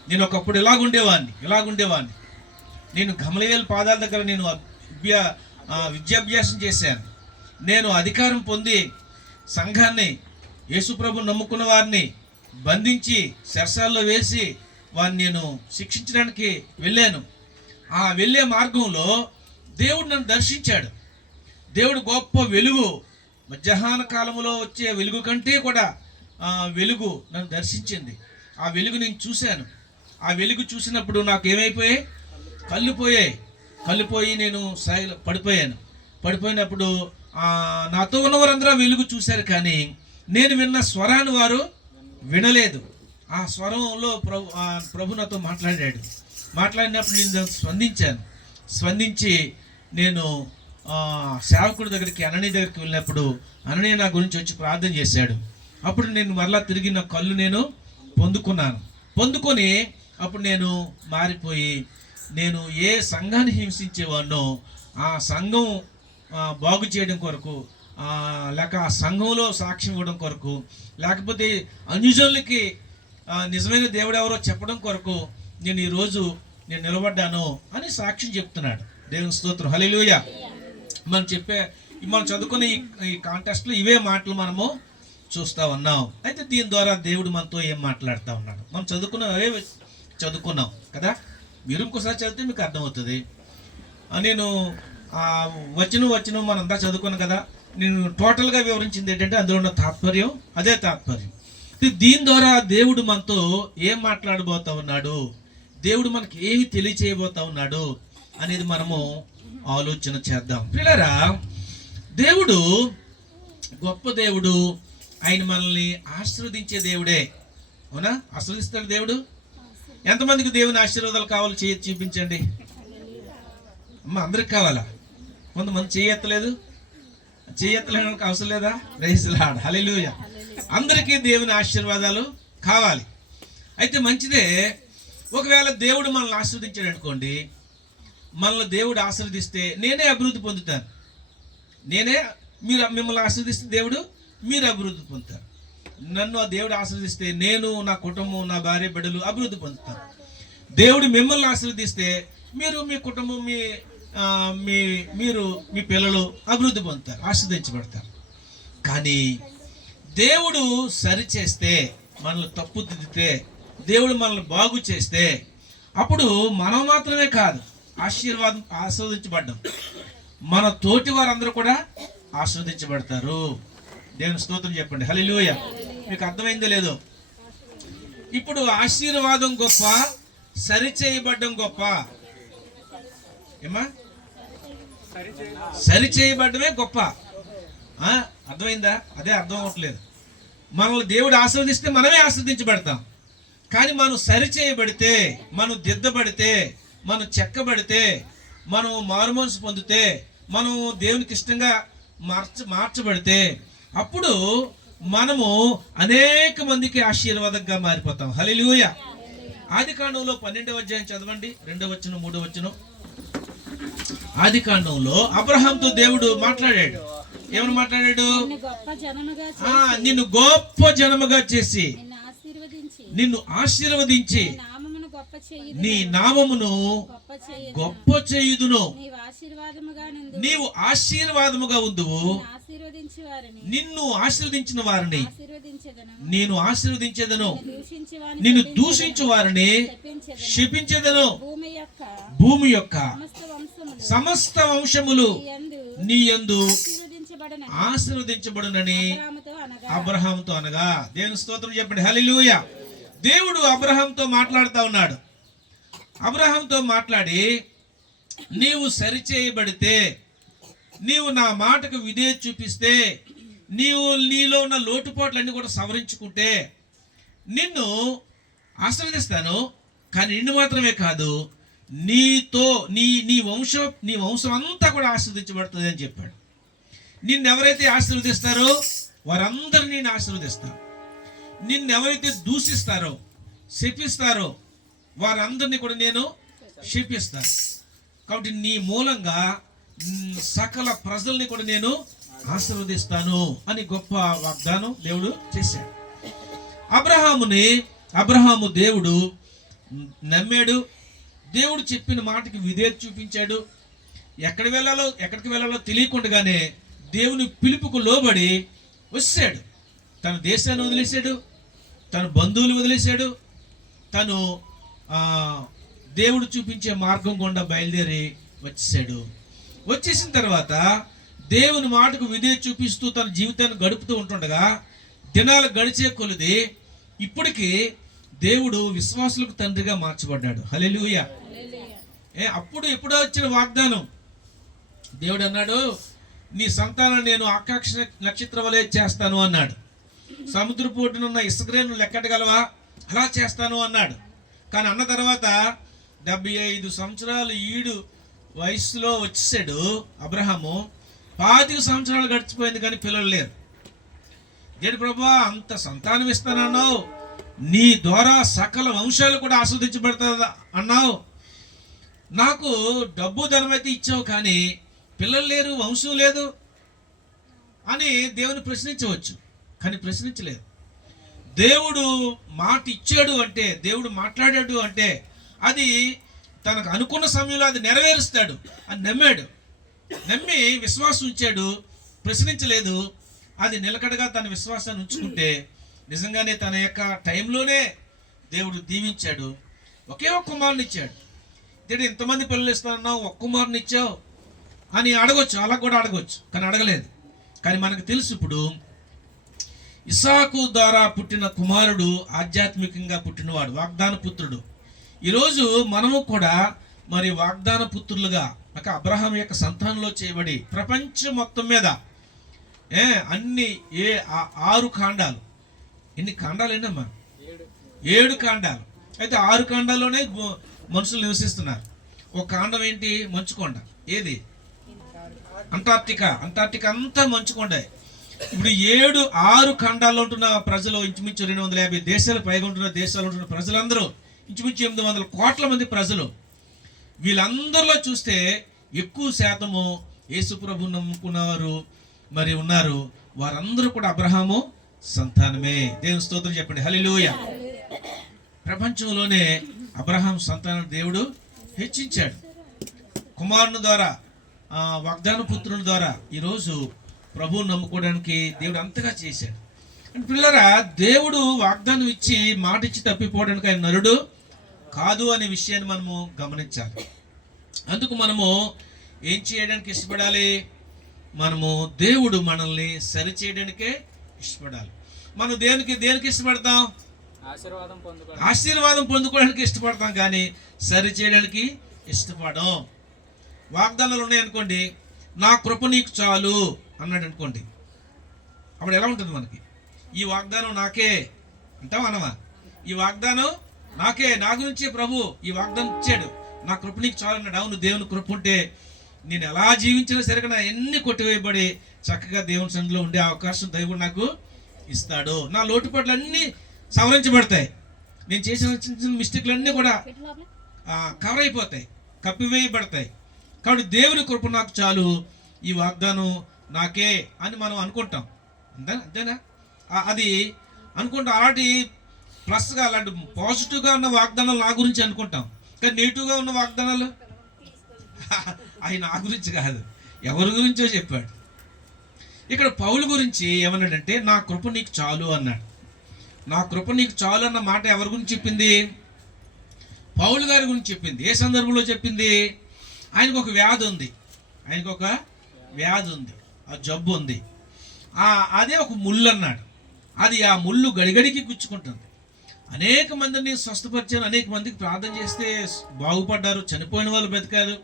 నేను ఒకప్పుడు ఇలాగుండేవాడిని. నేను గమలీయేలు పాదాల దగ్గర నేను విద్యాభ్యాసం చేశాను. నేను అధికారం పొంది సంఘాన్ని యేసుప్రభు నమ్ముకున్న వారిని బంధించి చెరసాల్లో వేసి వారిని నేను శిక్షించడానికి వెళ్ళాను. ఆ వెళ్ళే మార్గంలో దేవుడు నన్ను దర్శించాడు. దేవుడు గొప్ప వెలుగు, మధ్యాహ్న కాలంలో వచ్చే వెలుగు కంటే కూడా వెలుగు నన్ను దర్శించింది. ఆ వెలుగు నేను చూశాను. ఆ వెలుగు చూసినప్పుడు నాకు ఏమైపోయాయి? కళ్ళు పోయి నేను పడిపోయినప్పుడు నాతో ఉన్నవారందరూ వెలుగు చూశారు, కానీ నేను విన్న స్వరాన్ని వారు వినలేదు. ఆ స్వరంలో ప్రభు నాతో మాట్లాడినప్పుడు నేను స్పందించి నేను సేవకుడి దగ్గరికి, అననీయ దగ్గరికి వెళ్ళినప్పుడు అననీయ నా గురించి వచ్చి ప్రార్థన చేశాడు. అప్పుడు నేను మరలా తిరిగి నా కళ్ళు నేను పొందుకొని అప్పుడు నేను మారిపోయి, నేను ఏ సంఘాన్ని హింసించేవాడినో ఆ సంఘం బాగు చేయడం కొరకు, లేక ఆ సంఘంలో సాక్ష్యం ఇవ్వడం కొరకు, లేకపోతే అన్యజనులకి నిజమైన దేవుడు ఎవరో చెప్పడం కొరకు నేను ఈరోజు నిలబడ్డాను అని సాక్ష్యం చెప్తున్నాడు. దేవుని స్తోత్రం, హల్లెలూయా. మనం చదువుకునే ఈ కాంటెస్ట్లో ఇవే మాటలు మనము చూస్తూ ఉన్నాం. అయితే దీని ద్వారా దేవుడు మనతో ఏం మాట్లాడుతూ ఉన్నాడు? మనం చదువుకున్నాం కదా, మీరు ఇంకోసారి చదివితే మీకు అర్థమవుతుంది. నేను వచనం మనంతా చదువుకున్నాం కదా. నేను టోటల్గా వివరించింది ఏంటంటే అందులో ఉన్న తాత్పర్యం, అదే తాత్పర్యం. దీని ద్వారా దేవుడు మనతో ఏం మాట్లాడబోతా ఉన్నాడు, దేవుడు మనకి ఏమి తెలియచేయబోతా ఉన్నాడు అనేది మనము ఆలోచన చేద్దాం. పిల్లరా, దేవుడు గొప్ప దేవుడు. ఆయన మనల్ని ఆశీర్వదించే దేవుడే. అవునా? ఆశీర్వదిస్తాడు దేవుడు. ఎంతమందికి దేవుని ఆశీర్వాదాలు కావాలో చూపించండి అమ్మ. అందరికి కావాలా? కొంతమంది చేయలేదు అవసరం లేదా? ప్రైజ్ లార్డ్, హల్లెలూయా. అందరికీ దేవుని ఆశీర్వాదాలు కావాలి. అయితే మంచిదే. ఒకవేళ దేవుడు మనల్ని ఆశీర్వదించాడు అనుకోండి, మనల్ని దేవుడు ఆశీర్వదిస్తే నేనే అభివృద్ధి పొందుతాను. మిమ్మల్ని ఆశీర్వదిస్తే దేవుడు మీరు అభివృద్ధి పొందుతారు. నన్ను ఆ దేవుడు ఆశీర్వదిస్తే నేను, నా కుటుంబం, నా భార్య బిడ్డలు అభివృద్ధి పొందుతారు. దేవుడు మిమ్మల్ని ఆశీర్వదిస్తే మీరు, మీ కుటుంబం, మీరు, మీ పిల్లలు అభివృద్ధి పొందుతారు, ఆశీర్వదించబడతారు. కానీ దేవుడు సరిచేస్తే, మనల్ని తప్పుదిద్దితే, దేవుడు మనల్ని బాగు చేస్తే, అప్పుడు మనం మాత్రమే కాదు ఆశీర్వదించబడ్డం, మన తోటి వారందరూ కూడా ఆశీర్వదించబడతారు. దేవుని స్తోత్రం చెప్పండి, హల్లెలూయా. మీకు అర్థమైందో లేదో? ఇప్పుడు ఆశీర్వాదం గొప్ప, సరిచేయబడ్డం గొప్ప. ఏమా? సరిచేయబడ్డమే గొప్ప. అర్థమైందా? అదే అర్థం అవ్వట్లేదు. మనల్ని దేవుడు ఆశీర్వదిస్తే మనమే ఆశీర్వదించబడతాం. కానీ మనం సరిచేయబడితే, మనం దిద్దబడితే, మనం చెక్కబడితే, మనం మారుమనసు పొందితే, మనం దేవునికి ఇష్టంగా మార్చబడితే, అప్పుడు మనము అనేక మందికి ఆశీర్వాదంగా మారిపోతాం. హల్లెలూయా. ఆదికాండంలో 12వ అధ్యాయం చదవండి, 2వ వచనం, 3వ వచనం. ఆదికాండంలో అబ్రహాంతో దేవుడు మాట్లాడాడు. ఏమని మాట్లాడాడు? నిన్ను గొప్ప జనముగా చేసి నిన్ను ఆశీర్వదించి నీ నామమును గొప్ప చేయుదును. నీవు ఆశీర్వాదముగా ఉందువు. నిన్ను ఆశీర్వదించిన వారిని నేను ఆశీర్వదించేదను, నిన్ను దూషించు వారిని శపించేదను. భూమి యొక్క సమస్త వంశములు నీ యందు ఆశీర్వదించబడునని అబ్రహాముతో అనగా. దేవుని స్తోత్రం చెప్పండి, హల్లెలూయా. దేవుడు అబ్రహాముతో మాట్లాడుతూ ఉన్నాడు. అబ్రహాముతో మాట్లాడి, నీవు సరిచేయబడితే, నీవు నా మాటకు విధేయత చూపిస్తే, నీలో ఉన్న లోటుపాట్లన్నీ కూడా సవరించుకుంటే నిన్ను ఆశీర్వదిస్తాను. కానీ నిన్ను మాత్రమే కాదు, నీతో నీ వంశం అంతా కూడా ఆశీర్వదించబడుతుంది అని చెప్పాడు. నిన్నెవరైతే ఆశీర్వదిస్తారో వారందరినీ నేను ఆశీర్వదిస్తాను. నిన్నెవరైతే దూషిస్తారో, శపిస్తారో వారందరినీ కూడా నేను శపిస్తాను. కాబట్టి నీ మూలంగా సకల ప్రజల్ని కూడా నేను ఆశీర్వదిస్తాను అని గొప్ప వాగ్దానం దేవుడు చేశాడు. అబ్రహాము దేవుడు నమ్మాడు. దేవుడు చెప్పిన మాటకి విధేయత చూపించాడు. ఎక్కడికి వెళ్ళాలో తెలియకుండానే దేవుని పిలుపుకు లోబడి వచ్చాడు. తన దేశాన్ని వదిలేశాడు, తన బంధువులు వదిలేశాడు, తను దేవుడు చూపించే మార్గం గుండా బయలుదేరి వచ్చేసాడు. వచ్చేసిన తర్వాత దేవుని మాటకు విధేయ చూపిస్తూ తన జీవితాన్ని గడుపుతూ ఉంటుండగా దినాలు గడిచే కొలది ఇప్పటికీ దేవుడు విశ్వాసులకు తండ్రిగా మార్చబడ్డాడు. హల్లెలూయా. అప్పుడు ఎప్పుడో వచ్చిన వాగ్దానం, దేవుడు అన్నాడు, నీ సంతానం నేను ఆకాశ నక్షత్రం వలె చేస్తాను అన్నాడు. సముద్రపు ఒడ్డునున్న ఇసుకరేణులు లెక్కటగలవా? అలా చేస్తాను అన్నాడు. కానీ అన్న తర్వాత 75 సంవత్సరాలు ఈడు వయసులో వచ్చేసాడు అబ్రహాము. 25 సంవత్సరాలు గడిచిపోయింది కానీ పిల్లలు లేరు. దేవుడు ప్రభువా, అంత సంతానం ఇస్తానన్నావు, నీ ద్వారా సకల వంశాలు కూడా ఆస్వాదించబడతా అన్నావు, నాకు డబ్బు ధనమైతే ఇచ్చావు కానీ పిల్లలు లేరు, వంశం లేదు అని దేవుని ప్రశ్నించవచ్చు. కానీ ప్రశ్నించలేదు. దేవుడు మాట ఇచ్చాడు అంటే, దేవుడు మాట్లాడాడు అంటే అది తనకు అనుకున్న సమయంలో అది నెరవేరుస్తాడు అని నమ్మాడు. నమ్మి విశ్వాసం ఉంచాడు, ప్రశ్నించలేదు. అది నిలకడగా తన విశ్వాసాన్ని ఉంచుకుంటే నిజంగానే తన యొక్క టైంలోనే దేవుడు దీవించాడు. ఒకే ఒక్క కుమారుని ఇచ్చాడు. దేవుడు ఎంతమంది పిల్లలు ఇస్తానన్నావు, ఒక్క కుమారుని ఇచ్చావు అని అడగొచ్చు, అలా కూడా అడగొచ్చు, కానీ అడగలేదు. కానీ మనకు తెలుసు ఇప్పుడు ఇస్సాకు ద్వారా పుట్టిన కుమారుడు ఆధ్యాత్మికంగా పుట్టినవాడు, వాగ్దాన పుత్రుడు. ఈరోజు మనము కూడా మరి వాగ్దాన పుత్రులుగా అబ్రహాం యొక్క సంతానంలో చేయబడి ప్రపంచం మొత్తం మీద అన్ని 6 కాండాలు, ఎన్ని కాండాలు ఏంటమ్మా? 7 కాండాలు. అయితే 6 కాండాల్లోనే మనుషులు నివసిస్తున్నారు. ఒక కాండం ఏంటి? మంచుకొండ. ఏది? అంటార్క్టికా. అంటార్క్టికా అంతా మంచుకొండే. ఇప్పుడు 6 ఖండాల్లో ఉంటున్న ప్రజలు ఇంచుమించు 250 దేశాలు పైగా ఉంటున్న దేశాలు ఉంటున్న ప్రజలందరూ ఇంచుమించు 800 కోట్ల మంది ప్రజలు. వీళ్ళందరిలో చూస్తే ఎక్కువ శాతము యేసుప్రభుని నమ్ముకున్నవారు మరి ఉన్నారు. వారందరూ కూడా అబ్రహాము సంతానమే. దేవుని స్తోత్రం చెప్పండి, హల్లెలూయా. ప్రపంచంలోనే అబ్రహాం సంతానం దేవుడు హెచ్చించాడు. కుమారుని ద్వారా, వాగ్దాన పుత్రుని ద్వారా ఈరోజు ప్రభువు నమ్ముకోవడానికి దేవుడు అంతగా చేశాడు. పిల్లరా, దేవుడు వాగ్దానం ఇచ్చి మాట ఇచ్చి తప్పిపోవడానికి ఆయన నరుడు కాదు అనే విషయాన్ని మనము గమనించాలి. అందుకు మనము ఏం చేయడానికి ఇష్టపడాలి? మనము దేవుడు మనల్ని సరి చేయడానికే ఇష్టపడాలి. మనం దేనికి ఇష్టపడతాం? ఆశీర్వాదం పొందుకోవడానికి ఇష్టపడతాం, కానీ సరి చేయడానికి ఇష్టపడం. వాగ్దానాలు ఉన్నాయనుకోండి, నా కృప నీకు చాలు అన్నాడు అనుకోండి, అప్పుడు ఎలా ఉంటుంది మనకి? ఈ వాగ్దానం నాకే అంటావా అనవా? ఈ వాగ్దానం నాకే, నా గురించి ప్రభు ఈ వాగ్దానం ఇచ్చాడు, నా కృప నీకు చాలు అన్నాడు. అవును, దేవుని కృప ఉంటే నేను ఎలా జీవించినా సరే నా ఎన్ని కొట్టివేయబడి చక్కగా దేవుని సన్నిధిలో ఉండే అవకాశం దేవుడు నాకు ఇస్తాడు. నా లోటుపాట్లు అన్నీ సవరించబడతాయి. నేను చేసిన చిన్న చిన్న మిస్టేక్లు అన్నీ కూడా కవర్ అయిపోతాయి, కప్పివేయబడతాయి. కాబట్టి దేవుని కృప నాకు చాలు, ఈ వాగ్దానం నాకే అని మనం అనుకుంటాం. అంతేనా? అది అనుకుంటాం. అలాంటి ప్లస్గా, అలాంటి పాజిటివ్గా ఉన్న వాగ్దానాలు నా గురించి అనుకుంటాం. కానీ నెగిటివ్గా ఉన్న వాగ్దానాలు అవి నా గురించి కాదు, ఎవరి గురించో చెప్పాడు. ఇక్కడ పౌలు గురించి ఏమన్నాడంటే, నా కృప నీకు చాలు అన్నాడు. నా కృప నీకు చాలు అన్న మాట ఎవరి గురించి చెప్పింది? పౌలు గారి గురించి చెప్పింది. ఏ సందర్భంలో చెప్పింది? ఆయనకు ఒక వ్యాధి ఉంది, ఆ జబ్బు ఉంది. అదే ఒక ముళ్ళు అన్నాడు. అది ఆ ముళ్ళు గడిగడికి గుచ్చుకుంటుంది. అనేక మందిని స్వస్థపరిచాను, అనేక మందికి ప్రార్థన చేస్తే బాగుపడ్డారు, చనిపోయిన వాళ్ళు బ్రతికారు,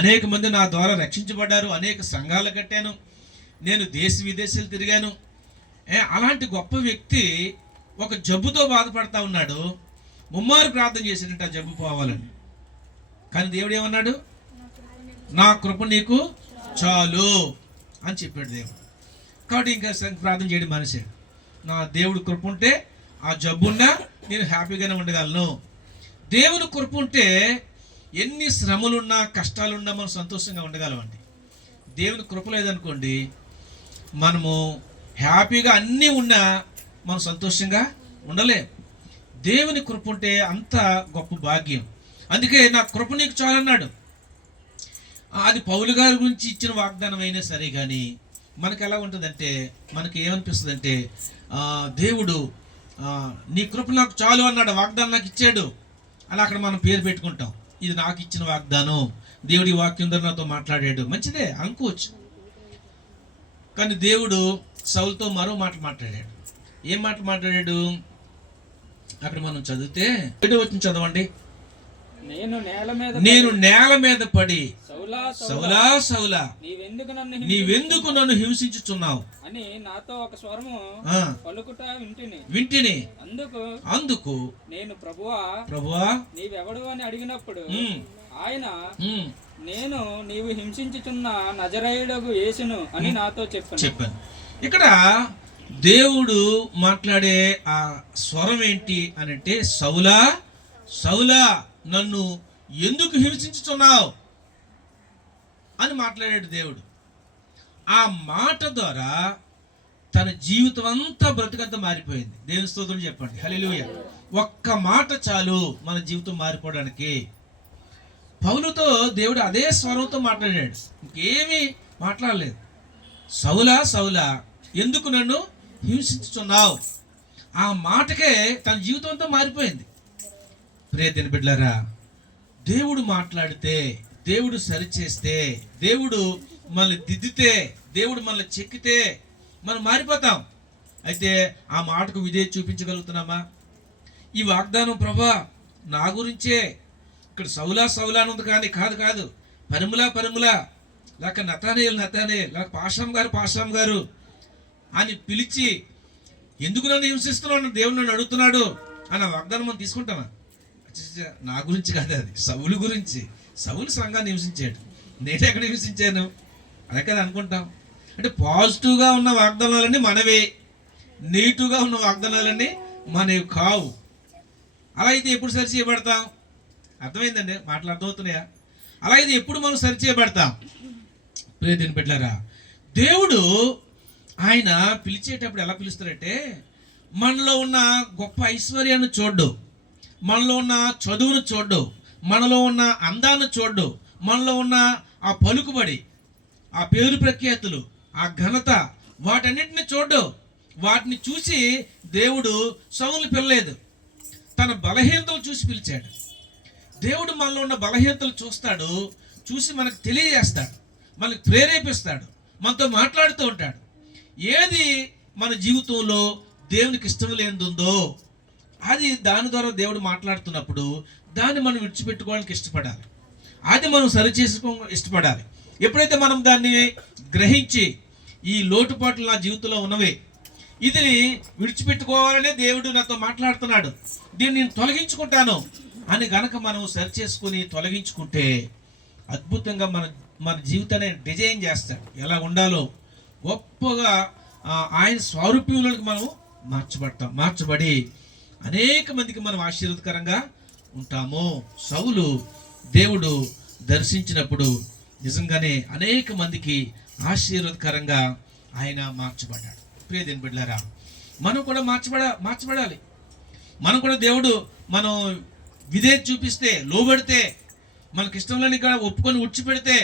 అనేక మంది నా ద్వారా రక్షించబడ్డారు, అనేక సంఘాలు కట్టాను, నేను దేశ విదేశాలు తిరిగాను. అలాంటి గొప్ప వ్యక్తి ఒక జబ్బుతో బాధపడతా ఉన్నాడు. ముమ్మారు ప్రార్థన చేసినట్టు ఆ జబ్బు పోవాలని. కానీ దేవుడు ఏమన్నాడు? నా కృప నీకు చాలు అని చెప్పాడు దేవుడు. కాబట్టి ఇంకా ప్రార్థన చేయడం మనిషి. నా దేవుడు కృప ఉంటే ఆ జబ్బున్నా నేను హ్యాపీగానే ఉండగలను. దేవుని కృప ఉంటే ఎన్ని శ్రమలున్నా కష్టాలున్నా మనం సంతోషంగా ఉండగలమండి. దేవుని కృప లేదనుకోండి, మనము హ్యాపీగా అన్నీ ఉన్నా మనం సంతోషంగా ఉండలేం. దేవుని కృప ఉంటే అంత గొప్ప భాగ్యం. అందుకే నా కృప నీకు చాలన్నాడు. అది పౌలు గారి గురించి ఇచ్చిన వాగ్దానం అయినా సరే, కానీ మనకు ఎలా ఉంటుందంటే, మనకి ఏమనిపిస్తుంది అంటే, దేవుడు నీ కృప నాకు చాలు అన్నాడు, వాగ్దానం నాకు ఇచ్చాడు అలా అక్కడ మనం పేరు పెట్టుకుంటాం. ఇది నాకు ఇచ్చిన వాగ్దానం, దేవుడి వాక్యం ద్వారా నాతో మాట్లాడాడు, మంచిదే అనుకోవచ్చు. కానీ దేవుడు సౌలుతో మరో మాట మాట్లాడాడు. ఏం మాట మాట్లాడాడు? అక్కడ మనం చదివితే 7వ వచనం చదవండి. నేను నేల మీద పడి సౌలా సౌలా నీవెందుకు నన్ను హింసించుచున్నావు అని నాతో ఒక స్వరము పలుకుట వింటిని. అందుకు నేను ప్రభువా నీవెవడు అని అడిగినప్పుడు ఆయన నేను నీవు హింసించుచున్న నజరేయుడగు యేసును అని నాతో చెప్పాను. ఇక్కడ దేవుడు మాట్లాడే ఆ స్వరం ఏంటి అని అంటే, సౌలా సౌలా నన్ను ఎందుకు హింసించుచున్నావు అని మాట్లాడాడు దేవుడు. ఆ మాట ద్వారా తన జీవితం అంతా బ్రతుకంతా మారిపోయింది. దేవుని స్తోత్రం చెప్పండి, హల్లెలూయా. ఒక్క మాట చాలు మన జీవితం మారిపోవడానికి. పౌలుతో దేవుడు అదే స్వరంతో మాట్లాడాడు, ఇంకేమీ మాట్లాడలేదు. సౌలా సౌలా ఎందుకు నన్ను హింసించుచున్నావు, ఆ మాటకే తన జీవితం అంతా మారిపోయింది. ప్రియమైన బిడ్డలారా, దేవుడు మాట్లాడితే, దేవుడు సరిచేస్తే, దేవుడు మనల్ని దిద్దితే, దేవుడు మనల్ని చెక్కితే మనం మారిపోతాం. అయితే ఆ మాటకు విధేయత చూపించగలుగుతున్నామా? ఈ వాగ్దానం ప్రభా నా గురించే, ఇక్కడ సౌలా సౌలా ఉంది కానీ కాదు, పరిములా లేక నతానేల్ లేక పాషాం గారు అని పిలిచి ఎందుకు నన్ను హింసిస్తున్నావు, దేవుడు నన్ను అడుగుతున్నాడు అన్న వాగ్దానం మనం తీసుకుంటామా? నా గురించి కాదు, అది సౌలు గురించి. సౌలు సంఘాన్ని హింసించాడు, నేనే ఎక్కడ హింసించాను అదే కదా అనుకుంటాం. అంటే పాజిటివ్గా ఉన్న వాగ్దానాలన్నీ మనవే, నెగిటివ్గా ఉన్న వాగ్దానాలన్నీ మనవి కావు. అలా అయితే ఎప్పుడు సరి చేయబడతాం? అర్థమైందండి, మాటలు అర్థమవుతున్నాయా? అలా అయితే ఎప్పుడు మనం సరి చేయబడతాం? ప్రియమైన బిడ్డలారా, దేవుడు ఆయన పిలిచేటప్పుడు ఎలా పిలుస్తారంటే, మనలో ఉన్న గొప్ప ఐశ్వర్యాన్ని చూడ్డు, మనలో ఉన్న చదువును చూడ్డు, మనలో ఉన్న అందాన్ని చూడ్డు, మనలో ఉన్న ఆ పలుకుబడి, ఆ పేరు ప్రఖ్యాతులు, ఆ ఘనత, వాటన్నిటిని చూడ్డు. వాటిని చూసి దేవుడు సౌలుని పిలలేదు, తన బలహీనతలు చూసి పిలిచాడు. దేవుడు మనలో ఉన్న బలహీనతలు చూస్తాడు, చూసి మనకు తెలియజేస్తాడు, మనకు ప్రేరేపిస్తాడు, మనతో మాట్లాడుతూ ఉంటాడు. ఏది మన జీవితంలో దేవునికి ఇష్టం లేనిదుందో అది దాని ద్వారా దేవుడు మాట్లాడుతున్నప్పుడు దాన్ని మనం విడిచిపెట్టుకోవడానికి ఇష్టపడాలి, అది మనం సరిచేసుకో ఇష్టపడాలి. ఎప్పుడైతే మనం దాన్ని గ్రహించి ఈ లోటుపాట్లు నా జీవితంలో ఉన్నవి, ఇది విడిచిపెట్టుకోవాలనే దేవుడు నాతో మాట్లాడుతున్నాడు, దీన్ని నేను తొలగించుకుంటాను అని గనక మనం సరిచేసుకుని తొలగించుకుంటే అద్భుతంగా మన జీవితాన్ని డిజైన్ చేస్తాడు, ఎలా ఉండాలో గొప్పగా ఆయన స్వరూపంలోకి మనం మార్చబడి అనేక మందికి మనం ఆశీర్వాదకరంగా ఉంటాము. సౌలు దేవుడు దర్శించినప్పుడు నిజంగానే అనేక మందికి ఆశీర్వాదకరంగా ఆయన మార్చబడ్డాడు. ప్రియమైన బిడ్డలారా, మనం కూడా మార్చబడాలి. మనం కూడా దేవుడు మనం విధేయత చూపిస్తే, లోబడితే, మనకి ఇష్టంలోని ఒప్పుకొని ఉడిచిపెడితే,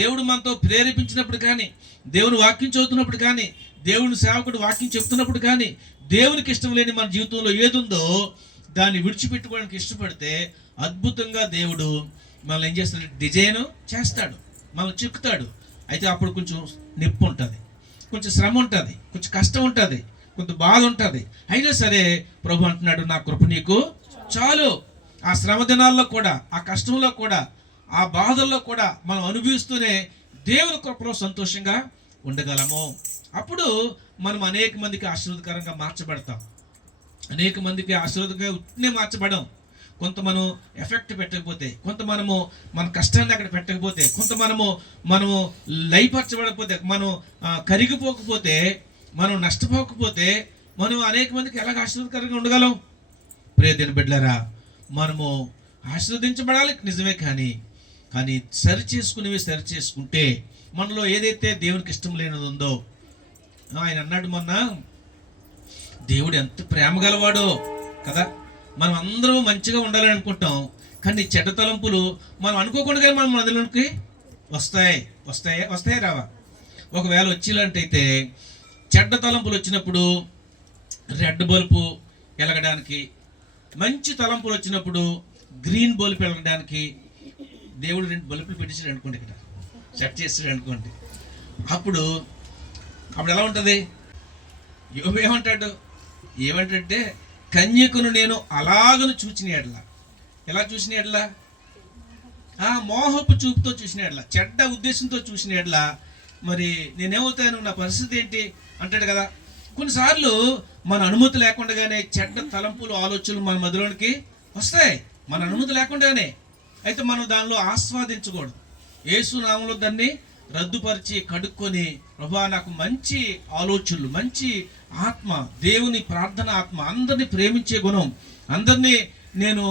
దేవుడు మనతో ప్రేరేపించినప్పుడు కానీ, దేవుని వాక్యం చదువుతున్నప్పుడు కానీ, దేవుని సేవకుడు వాక్యం చెప్తున్నప్పుడు కానీ, దేవునికి ఇష్టం లేని మన జీవితంలో ఏదుందో దాన్ని విడిచిపెట్టుకోవడానికి ఇష్టపడితే అద్భుతంగా దేవుడు మనల్ని ఏం చేస్తాడు, డిజైన్ చేస్తాడు, మనల్ని చిక్కుతాడు. అయితే అప్పుడు కొంచెం నొప్పి ఉంటుంది, కొంచెం శ్రమ ఉంటుంది, కొంచెం కష్టం ఉంటుంది, కొంత బాధ ఉంటుంది. అయినా సరే ప్రభు అంటున్నాడు, నా కృప నీకు చాలు. ఆ శ్రమ దినాల్లో కూడా, ఆ కష్టంలో కూడా, ఆ బాధల్లో కూడా మనం అనుభవిస్తూనే దేవుని కృపలో సంతోషంగా ఉండగలము. అప్పుడు మనం అనేక మందికి ఆశీర్వాదకరంగా మార్చబడతాం. అనేక మందికి ఆశీర్వాదంగా ఉట్నే మార్చబడం. కొంత మనం ఎఫెక్ట్ పెట్టకపోతే, కొంత మనము మన కష్టాన్ని అక్కడ పెట్టకపోతే, కొంత మనము లయపరచబడకపోతే, మనం కరిగిపోకపోతే, మనం నష్టపోకపోతే మనం అనేక మందికి ఎలాగ ఆశీర్వాదకరంగా ఉండగలం? ప్రియమైన బిడ్డలారా, మనము ఆశీర్వదించబడాలి నిజమే, కానీ సరిచేసుకుంటే మనలో ఏదైతే దేవునికి ఇష్టం లేనిది ఉందో, ఆయన అన్నాడు మొన్న, దేవుడు ఎంత ప్రేమ గలవాడో కదా. మనం అందరం మంచిగా ఉండాలని అనుకుంటాం, కానీ చెడ్డ తలంపులు మనం అనుకోకుండా మన మనలోకి వస్తాయి రావా? ఒకవేళ వచ్చేలాంటైతే చెడ్డ తలంపులు వచ్చినప్పుడు రెడ్ బల్బు వెలగడానికి, మంచి తలంపులు వచ్చినప్పుడు గ్రీన్ బల్బు వెలగడానికి దేవుడు 2 బల్బులు పెట్టేసాడు అనుకోండి, ఇక్కడ సెట్ చేసాడు అనుకోండి. అప్పుడు ఎలా ఉంటుంది? యోబు ఏమంటాడంటే కన్యకను నేను అలాగను చూచిన ఎడల, ఎలా చూసిన ఎడల? మోహపు చూపుతో చూసిన ఎడల, చెడ్డ ఉద్దేశంతో చూసిన ఎడల మరి నేనేమవుతాను, నా పరిస్థితి ఏంటి అంటాడు కదా. కొన్నిసార్లు మన అనుమతి లేకుండానే చెడ్డ తలంపులు, ఆలోచనలు మన మధ్యలోనికి వస్తాయి, మన అనుమతి లేకుండానే. అయితే మనం దానిలో ఆస్వాదించకూడదు. యేసు నామములో దాన్ని రద్దుపరిచి కడుక్కొని, ప్రభువా నాకు మంచి ఆలోచనలు, మంచి ఆత్మ, దేవుని ప్రార్థన ఆత్మ, అందరినీ ప్రేమించే గుణం, అందరినీ నేను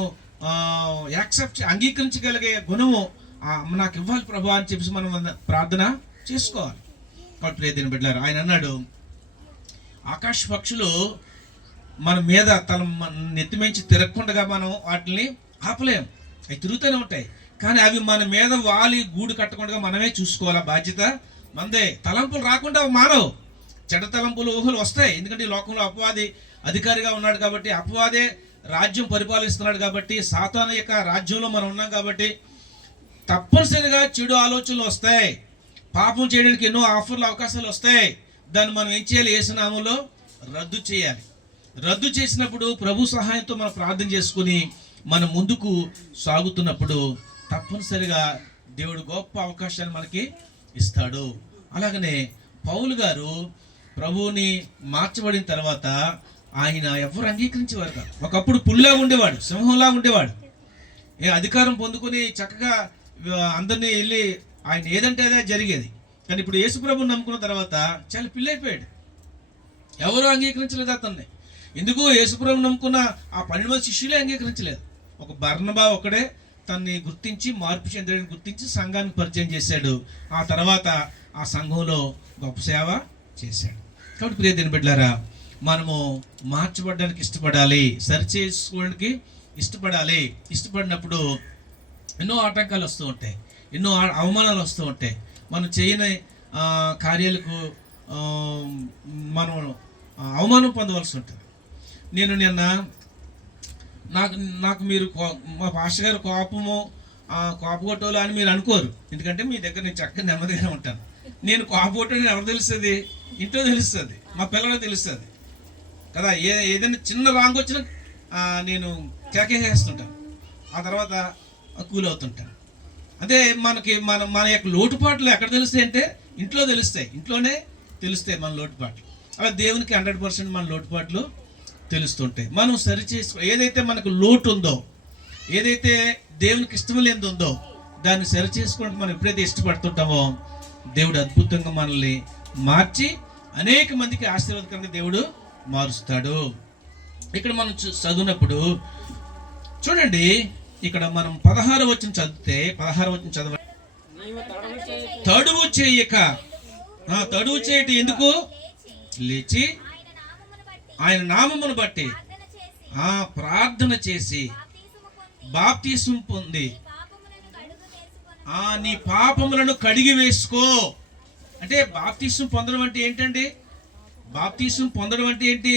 అంగీకరించగలిగే గుణము నాకు ఇవ్వాలి ప్రభువా అని చెప్పేసి మనం ప్రార్థన చేసుకోవాలి. కాబట్టి ప్రియమైన బిడ్డలారా, ఆయన అన్నాడు ఆకాశ పక్షులు మన మీద నెత్తిమించి తిరగకుండా మనం వాటిని ఆపలేం, అవి తిరుగుతూనే ఉంటాయి. కానీ అవి మన మీద వాలి గూడు కట్టకుండా మనమే చూసుకోవాలి, బాధ్యత మందే. తలంపులు రాకుండా మానవు, చెడ్డ తలంపులు, ఊహలు వస్తాయి. ఎందుకంటే ఈ లోకంలో అపవాది అధికారిగా ఉన్నాడు కాబట్టి, అపవాదే రాజ్యం పరిపాలిస్తున్నాడు కాబట్టి, సాతాను యొక్క రాజ్యంలో మనం ఉన్నాం కాబట్టి తప్పనిసరిగా చెడు ఆలోచనలు వస్తాయి, పాపం చేయడానికి ఎన్నో అవకాశాలు వస్తాయి. దాన్ని మనం ఏం చేయాలి? యేసు నామములో రద్దు చేయాలి. రద్దు చేసినప్పుడు ప్రభు సహాయంతో మనం ప్రార్థన చేసుకుని మనం ముందుకు సాగుతున్నప్పుడు తప్పనిసరిగా దేవుడు గొప్ప అవకాశాలు మనకి ఇస్తాడు. అలాగనే పౌలు గారు ప్రభువుని మార్చబడిన తర్వాత ఆయన ఎవరు అంగీకరించేవారు కాదు. ఒకప్పుడు పుల్లా ఉండేవాడు, సింహంలా ఉండేవాడు, అధికారం పొందుకొని చక్కగా అందరినీ వెళ్ళి ఆయన ఏదంటే అదే జరిగేది. కానీ ఇప్పుడు యేసు ప్రభువుని నమ్ముకున్న తర్వాత చాలా పిల్లైపోయాడు, ఎవరు అంగీకరించలేదు అతన్ని. ఎందుకు? యేసు ప్రభువుని నమ్ముకున్న ఆ 12 మంది శిష్యులే అంగీకరించలేదు. ఒక బర్నబా ఒకడే తన్ని గుర్తించి, మార్పు చెందడానికి గుర్తించి సంఘానికి పరిచయం చేశాడు. ఆ తర్వాత ఆ సంఘంలో గొప్ప సేవ చేశాడు. కాబట్టి ప్రియ దేవుని బిడ్డలారా, మనము మార్చబడడానికి ఇష్టపడాలి, సరి చేసుకోవడానికి ఇష్టపడాలి. ఇష్టపడినప్పుడు ఎన్నో ఆటంకాలు వస్తూ ఉంటాయి, ఎన్నో అవమానాలు వస్తూ ఉంటాయి. మనం చేయని కార్యాలకు మనం అవమానం పొందవలసి ఉంటుంది. నేను నిన్న నాకు మీరు మా పాస్టర్ గారు కోపగొట్టోలు అని మీరు అనుకోరు, ఎందుకంటే మీ దగ్గర నేను చక్కగా నెమ్మదిగానే ఉంటాను. నేను కోపగొట్టని ఎవరు తెలుస్తుంది? ఇంట్లో తెలుస్తుంది, మా పిల్లలకు తెలుస్తుంది కదా. ఏదైనా చిన్న రాంగ్ వచ్చినా నేను కేకేసేస్తుంటాను, ఆ తర్వాత కూల్ అవుతుంటాను. అదే మన యొక్క లోటుపాట్లు ఎక్కడ తెలుస్తాయి అంటే ఇంట్లో తెలుస్తాయి, ఇంట్లోనే తెలుస్తాయి మన లోటుపాట్లు. అలా దేవునికి 100% మన లోటుపాట్లు తెలుస్తుంటాయి. మనం సరి చేసుకో, ఏదైతే మనకు లోటు ఉందో, ఏదైతే దేవునికి ఇష్టం లేనిది ఉందో దాన్ని సరి చేసుకోవడానికి మనం ఎప్పుడైతే ఇష్టపడుతుంటామో దేవుడు అద్భుతంగా మనల్ని మార్చి అనేక మందికి ఆశీర్వాదకరంగా దేవుడు మారుస్తాడు. ఇక్కడ మనం చదివినప్పుడు చూడండి, ఇక్కడ మనం 16వ వచనం చదివితే, 16వ వచనం చదవండి. తడువు చేయక, తడువు చేయట ఎందుకు? లేచి ఆయన నామమును బట్టి ప్రార్థన చేసి బాప్తిస్మం పొంది నీ పాపములను కడిగి వేసుకో. అంటే బాప్తిస్మం పొందడం అంటే ఏంటండి? బాప్తిస్మం పొందడం అంటే ఏంటి?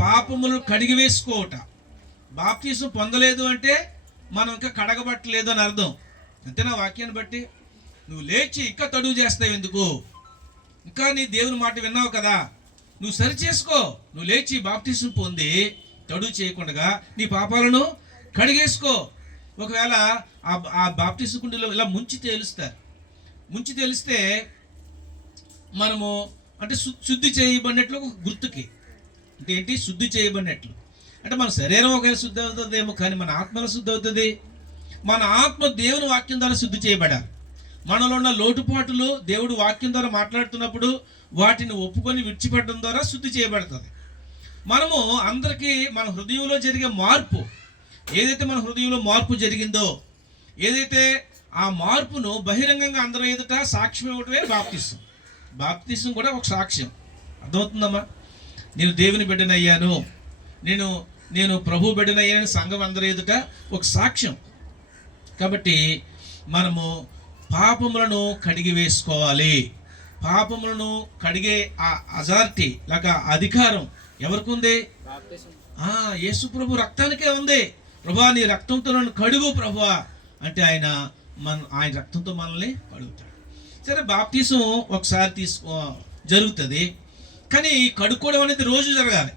పాపములను కడిగి వేసుకోవట. బాప్తిస్మం పొందలేదు అంటే మనం ఇంకా కడగబట్టలేదు అని అర్థం, అంతేనా? వాక్యాన్ని బట్టి నువ్వు లేచి ఇంకా తడువు చేస్తావు ఎందుకు? ఇంకా నీ దేవుని మాట విన్నావు కదా, నువ్వు సరి చేసుకో. నువ్వు లేచి బాప్తిస్మం పొంది తడువు చేయకుండా నీ పాపాలను కడిగేసుకో. ఒకవేళ ఆ బాప్తిస్మం కుండీలో ఇలా ముంచి తేలిస్తే మనము అంటే శుద్ధి చేయబడినట్లు ఒక గుర్తుకి. అంటే ఏంటి? శుద్ధి చేయబడినట్లు అంటే మన శరీరం ఒకవేళ శుద్ధి అవుతుందేమో, కానీ మన ఆత్మలో శుద్ధి అవుతుంది. మన ఆత్మ దేవుని వాక్యం ద్వారా శుద్ధి చేయబడాలి. మనలో ఉన్న లోటుపాటులు దేవుడు వాక్యం ద్వారా మాట్లాడుతున్నప్పుడు వాటిని ఒప్పుకొని విడిచిపెట్టడం ద్వారా శుద్ధి చేయబడుతుంది. మనము అందరికీ మన హృదయంలో జరిగే మార్పు, ఏదైతే మన హృదయంలో మార్పు జరిగిందో, ఏదైతే ఆ మార్పును బహిరంగంగా అందరి ఎదుట సాక్ష్యం ఇవ్వడమే బాప్తిస్మం. బాప్తిస్మం కూడా ఒక సాక్ష్యం. అర్థమవుతుందమ్మా? నేను దేవుని బిడ్డనయ్యాను, నేను ప్రభు బిడ్డనయ్యాను సంఘం అందరి ఎదుట ఒక సాక్ష్యం. కాబట్టి మనము పాపములను కడిగి వేసుకోవాలి. పాపములను కడిగే ఆ అథారిటీ లేక అధికారం ఎవరికి ఉంది? యేసు ప్రభు రక్తానికే ఉంది. ప్రభువా నీ రక్తంతో నన్ను కడుగు ప్రభువా అంటే ఆయన రక్తంతో మనల్ని కడుగుతాడు. సరే బాప్తీసం ఒకసారి జరుగుతుంది, కానీ కడుక్కోవడం అనేది రోజు జరగాలి.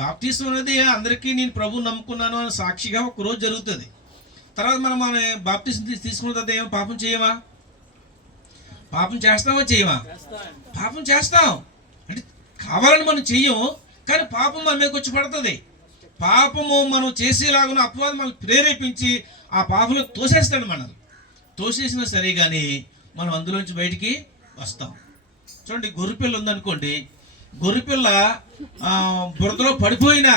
బాప్తీసం అనేది అందరికీ నేను ప్రభువు నమ్ముకున్నాను అని సాక్షిగా ఒక రోజు జరుగుతుంది. తర్వాత మనం బాప్తీసం తీసుకున్న తర్వాత ఏమో పాపం చేయమా? పాపం చేస్తామా చేయమా? పాపం చేస్తాం. అంటే కావాలని మనం చెయ్యం, కానీ పాపం మన మీదకి వచ్చి పడుతుంది. పాపము మనం చేసేలాగా అపవాదం మనల్ని ప్రేరేపించి ఆ పాపంలో తోసేస్తాడు. మనల్ని తోసేసినా సరే కానీ మనం అందులోంచి బయటికి వస్తాం. చూడండి, గొర్రెపిల్ల ఉందనుకోండి, గొర్రెపిల్ల బురదలో పడిపోయినా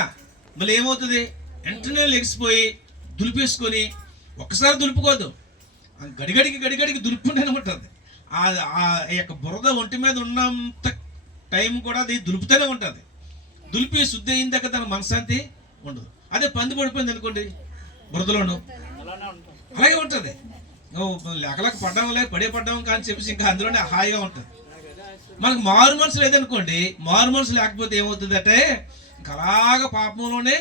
మళ్ళీ ఏమవుతుంది? వెంటనే లెగిసిపోయి దులిపేసుకొని, ఒక్కసారి దులుపుకోదు, గడిగడికి దులుపుకుంటూనే ఉంటుంది. ఆ యొక్క బురద ఒంటి మీద ఉన్నంత టైం కూడా అది దులుపుతూనే ఉంటుంది. దులిపి శుద్ధి అయిన దగ్గర తన మనశ్శాంతి ఉండదు. అదే పంది పడిపోయింది అనుకోండి బురదలోను, అలాగే ఉంటుంది. లేకలేక పడ్డాం కానీ చెప్పేసి ఇంకా అందులోనే హాయిగా ఉంటుంది. మనకు మారు మనసు లేదనుకోండి, మారు మనసు లేకపోతే ఏమవుతుంది అంటే ఇంకా అలాగా పాపంలోనే